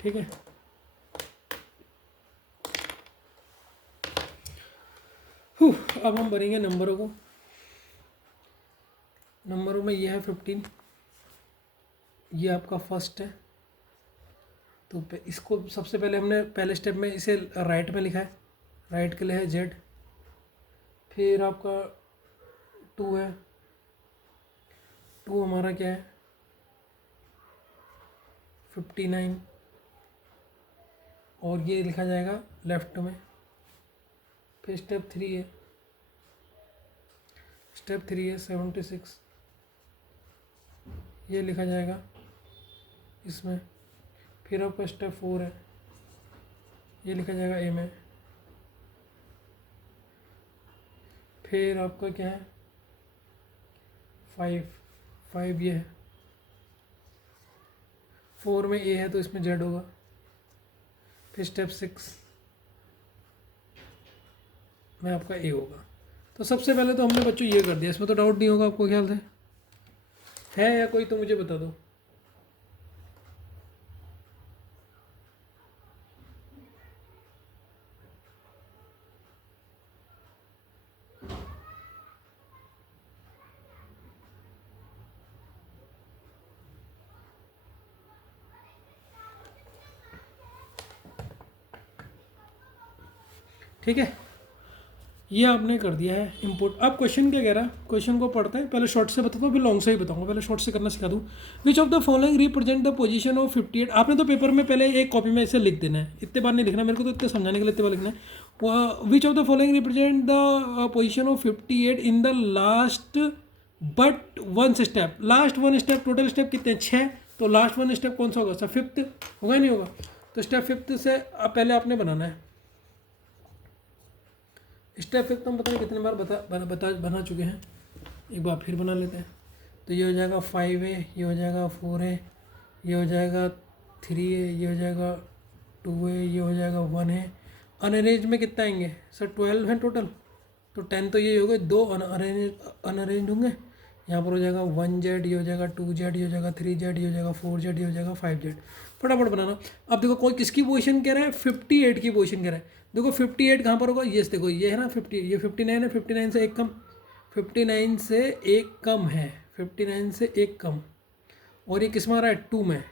ठीक है। अब हम भरेंगे नंबरों को। नंबरों में ये है 15, ये आपका फर्स्ट है, तो इसको सबसे पहले हमने पहले स्टेप में इसे राइट में लिखा है, राइट के लिए है Z। फिर आपका 2 है, 2 हमारा क्या है, 59, और ये लिखा जाएगा लेफ्ट में। फिर स्टेप 3 है, स्टेप 3 है 76, ये लिखा जाएगा इसमें। फिर आपका स्टेप 4 है, ये लिखा जाएगा ए में। फिर आपका क्या है, 5 ये है, 4 में ए है तो इसमें Z होगा। फिर स्टेप 6, में आपका ए होगा। तो सबसे पहले तो हमने बच्चों ये कर दिया, इसमें तो डाउट नहीं होगा आपको ख्याल से, है या कोई तो मुझे बता दो। ठीक है, ये आपने कर दिया है इंपुट। अब क्वेश्चन क्या कह रहा है, क्वेश्चन को पढ़ते हैं, पहले शॉर्ट से बताता हूँ फिर लॉन्ग से ही बताऊंगा, पहले शॉर्ट से करना सिखा दूँ। विच of the following represent the position of 58। आपने तो पेपर में पहले एक कॉपी में इसे लिख देना है, इतने बार नहीं लिखना, मेरे को तो इतने समझाने के लिए इतने बार लिखना है। विच of the following represent the position of 58 in the last but one step. Last one step, total step कितने हैं 6, तो लास्ट वन स्टेप कौन सा होगा सर, फिफ्थ होगा नहीं होगा। तो स्टेप फिफ्थ से पहले आपने बनाना है। स्टेप फिफ्थ हम पता नहीं कितने बार बना चुके हैं, एक बार फिर बना लेते हैं। तो ये हो जाएगा 5A, ये हो जाएगा 4A, ये हो जाएगा 3A, ये हो जाएगा 2A, ये हो जाएगा 1A। अनअरेंज में कितना आएंगे सर, 12 हैं टोटल, तो 10 तो ये हो गए, 2 अनअरेंज होंगे। यहाँ पर हो जाएगा 1Z, ये हो जाएगा 2Z, ये हो जाएगा 3Z, ये हो जाएगा 4Z, ये हो जाएगा 5Z। फटाफट बनाना। अब देखो कोई किसकी पोजीशन कह रहा है, 58 की पोजीशन कह रहा है। देखो 58 कहाँ पर होगा, ये देखो ये है ना 50, ये 59 है, 59 से एक कम, 59 से एक कम है, 59 से एक कम, और ये किस में आ रहा है 2 में,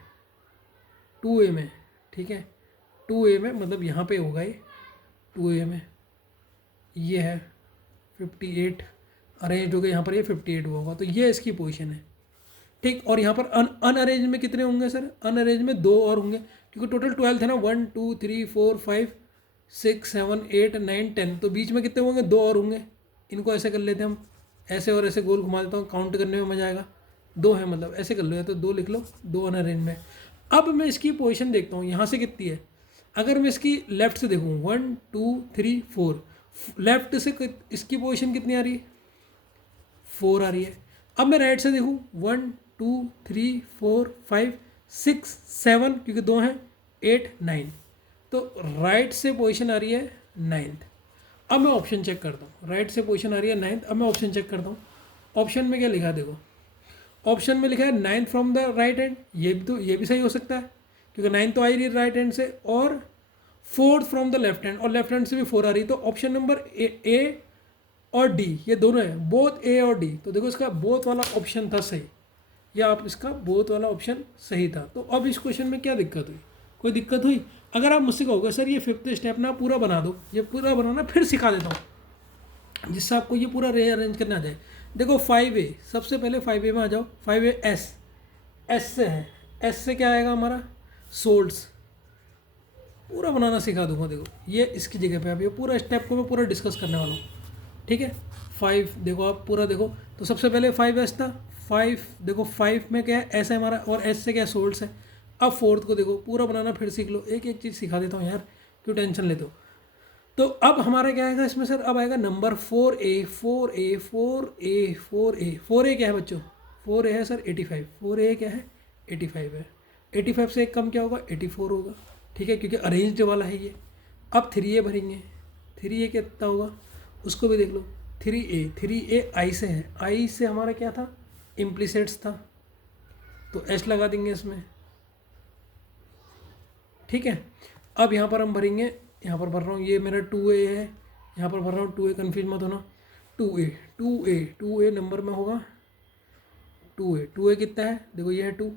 2A में। ठीक है, 2A में मतलब यहाँ पे होगा ये 2A में, ये है 58 अरेंज हो गए, यहाँ पर ये 58 होगा, तो ये इसकी पोजीशन है। ठीक, और यहाँ पर अनअरेंज में कितने होंगे सर, अनअरेंज में 2 और होंगे, क्योंकि टोटल 12 थे ना, 1 2 3 4 5 6 7 8 9 10, तो बीच में कितने होंगे 2 और होंगे। इनको ऐसे कर लेते हैं हम, ऐसे और ऐसे गोल घुमा देता हूँ, काउंट करने में मजा आएगा। 2 है मतलब ऐसे कर लो, या तो 2 लिख लो, 2 अनअरेंज में। अब मैं इसकी पोजीशन देखता हूँ यहाँ से कितनी है। अगर मैं इसकी लेफ्ट से देखूँ 1 2 3 4, लेफ्ट से इसकी पोजीशन कितनी आ रही है, 4 आ रही है। अब मैं राइट से देखूँ 1 2 3 4 5 6 7, क्योंकि 2 हैं, 8 9, तो राइट से पोजीशन आ रही है 9th। अब मैं ऑप्शन चेक करता हूँ, राइट से पोजीशन आ रही है 9th। अब मैं ऑप्शन चेक करता हूँ, ऑप्शन में क्या लिखा है देखो, ऑप्शन में लिखा है 9th from the right hand, ये भी सही हो सकता है, क्योंकि 9th तो आ ही रही है राइट हैंड से, और 4th from the left hand, और लेफ्ट हैंड से भी 4 आ रही है, तो ऑप्शन नंबर ए और डी ये दोनों है, बोथ ए और डी। तो देखो इसका बोथ वाला ऑप्शन था सही, या आप इसका बोथ वाला ऑप्शन सही था। तो अब इस क्वेश्चन में क्या दिक्कत हुई, कोई दिक्कत हुई? अगर आप मुझसे कहोगे सर ये फिफ्थ स्टेप ना पूरा बना दो, ये पूरा बनाना फिर सिखा देता हूँ, जिससे आपको ये पूरा रीअरेंज करना आ जाए। देखो 5A, सबसे पहले 5A में आ जाओ। 5A एस से है, एस से क्या आएगा हमारा, सोल्ड्स। पूरा बनाना सिखा दूंगा, देखो ये इसकी जगह पे अब ये पूरा स्टेप को मैं पूरा डिस्कस करने वाला हूँ। ठीक है, 5 देखो आप पूरा देखो, तो सबसे पहले 5S था, 5 देखो 5 में क्या है, एस है हमारा, और एस से क्या है, सोल्ड्स है। अब 4th को देखो, पूरा बनाना फिर सीख लो, एक एक चीज़ सिखा देता हूँ यार, क्यों टेंशन लेते हो। तो अब हमारा क्या आएगा इसमें सर, अब आएगा नंबर 4A। 4A क्या है बच्चों, 4A है सर 85, 4A क्या है 85 है। 85 से एक कम क्या होगा, 84 होगा। ठीक है, क्योंकि अरेंज्ड वाला है ये। अब 3A भरेंगे, 3A कितना होगा उसको भी देख लो। 3A आई से है, आई से हमारा क्या था, इम्प्लिसिट्स था, तो एस लगा देंगे इसमें। ठीक है, अब यहाँ पर हम भरेंगे, यहाँ पर भर रहा हूँ, ये मेरा 2A है, यहाँ पर भर रहा हूँ 2A, कन्फ्यूज मत होना। 2A नंबर में होगा 2A कितना है, देखो ये है 2।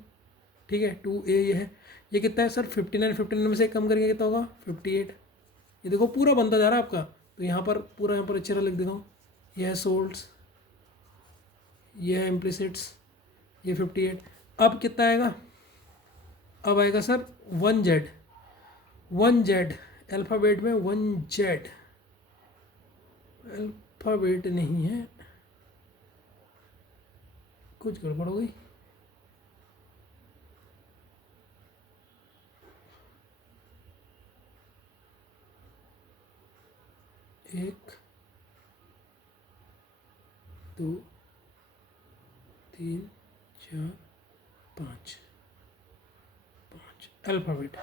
ठीक है, 2A ये है, ये कितना है सर 59 में से कम करके कितना होगा 58। ये देखो पूरा बनता जा रहा है आपका, तो यहाँ पर पूरा यहाँ पर अच्छे लिख देता हूँ। यह है सोल्ड्स, ये है इम्प्लिसिट्स, ये 58। अब कितना आएगा, अब आएगा सर 1Z अल्फ़ाबेट में 1Z, अल्फ़ाबेट नहीं है, कुछ गड़बड़ हो गई। एक 2 3 4 5 अल्फ़ाबेट,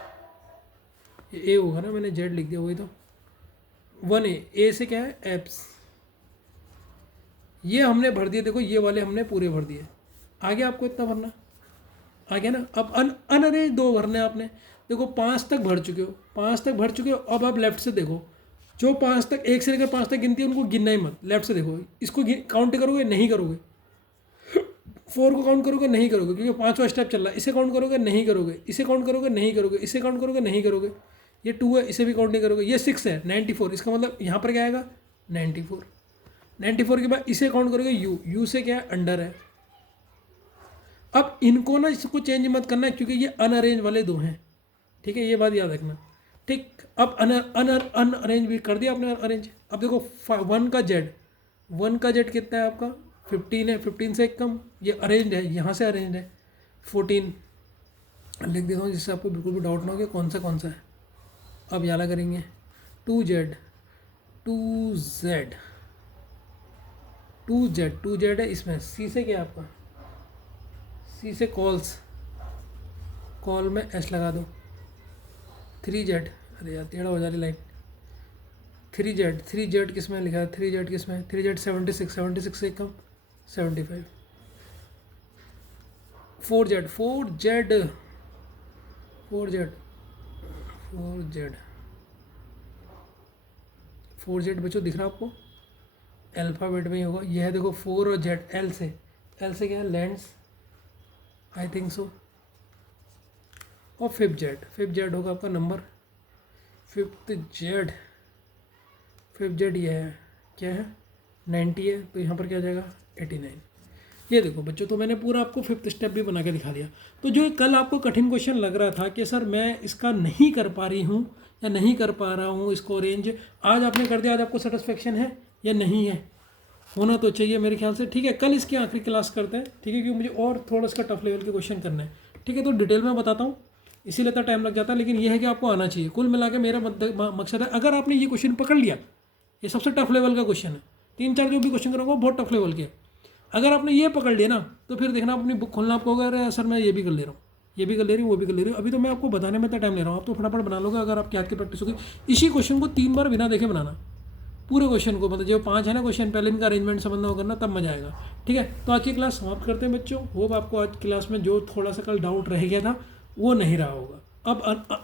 ये ए होगा ना, मैंने जेड लिख दिया, वही तो 1A से क्या है एप्स, ये हमने भर दिए, देखो ये वाले हमने पूरे भर दिए। आगे आपको इतना भरना, आ गया ना। अब अनअरेंज 2 भरने हैं आपने, देखो 5 तक भर चुके हो, 5 तक भर चुके हो। अब आप लेफ्ट से देखो, जो 5 तक 1 से लेकर 5 तक गिनती है उनको गिनना ही मत। लेफ्ट से देखो, इसको काउंट करोगे नहीं करोगे, 4 को काउंट करोगे नहीं करोगे क्योंकि 5वां स्टेप चल रहा है। इसे काउंट करोगे नहीं करोगे, इसे काउंट करोगे नहीं करोगे, इसे काउंट करोगे नहीं करोगे। ये 2 है, इसे भी काउंट नहीं करोगे। ये 6 है, 94, इसका मतलब यहाँ पर क्या आएगा 94। 94 के बाद इसे काउंट करोगे यू से क्या है अंडर है। अब इनको ना इसको चेंज मत करना है क्योंकि ये अनअरेंज वाले 2 हैं, ठीक है, ये बात याद रखना। ठीक, अब अनअरेंज भी कर दिया आपने अरेंज। अब देखो 1 का जेड कितना है आपका 15 है, 15 से एक कम, ये अरेंज है, यहाँ से अरेंज है 14 लिख देता हूँ जिससे आपको बिल्कुल भी डाउट ना हो कि कौन सा है। अब याला करेंगे 2Z है इसमें। सी से क्या है आपका, सी से कॉल में एस लगा दो। 3Z, अरे यार टेढ़ा हो जा रही लाइन। 3Z किस में लिखा है, 3Z किस में, 3Z 76 से कम 75। 4Z बच्चों दिख रहा है आपको, अल्फ़ाबेट में ही होगा। यह है देखो 4 और जेड, एल से क्या है लेंस, आई थिंक सो। और 5th जेड होगा आपका नंबर, 5th जेड ये है क्या है 90 है, तो यहाँ पर क्या आ जाएगा 89। ये देखो बच्चों, तो मैंने पूरा आपको 5th स्टेप भी बना के दिखा दिया। तो जो कल आपको कठिन क्वेश्चन लग रहा था कि सर मैं इसका नहीं कर पा रही हूँ या नहीं कर पा रहा हूँ इसको अरेंज, आज आपने कर दिया। आज आपको सेटिस्फेक्शन है या नहीं है, होना तो चाहिए मेरे ख्याल से। ठीक है, कल इसकी आखिरी क्लास करते हैं, ठीक है, क्योंकि मुझे और थोड़ा इसका टफ लेवल के क्वेश्चन करना है। ठीक है, तो डिटेल में बताता हूँ, इसीलिए इतना टाइम लग जाता है, लेकिन ये है कि आपको आना चाहिए। कुल मिला के मेरा मकसद है, अगर आपने ये क्वेश्चन पकड़ लिया, ये सबसे टफ लेवल का क्वेश्चन है, 3-4 जो भी क्वेश्चन करूँगा बहुत टफ लेवल के। अगर आपने ये पकड़ लिया ना, तो फिर देखना आप अपनी बुक खोलना, आपको अगर सर मैं ये भी कर ले रहा हूँ, ये भी कर ले रही हूँ, वो भी कर ले रही हूँ। अभी तो मैं आपको बताने में इतना टाइम ले रहा हूँ, आप तो फटाफट बना लोगे अगर आपकी हाथ की प्रैक्टिस होगी। इसी क्वेश्चन को 3 बार बिना देखे बनाना, पूरे क्वेश्चन को, मतलब जो 5 है ना क्वेश्चन, पहले इनका अरेंजमेंट समझना हो करना, तब मजा आएगा। ठीक है, तो आज की क्लास समाप्त करते हैं बच्चों। होप आपको आज क्लास में जो थोड़ा सा कल डाउट रह गया था वो नहीं रहा होगा। अब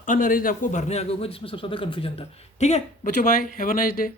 अनअरेंज आपको भरने आ गए होंगे जिसमें सबसे ज़्यादा कन्फ्यूजन था। ठीक है बच्चों, bye, have a nice day.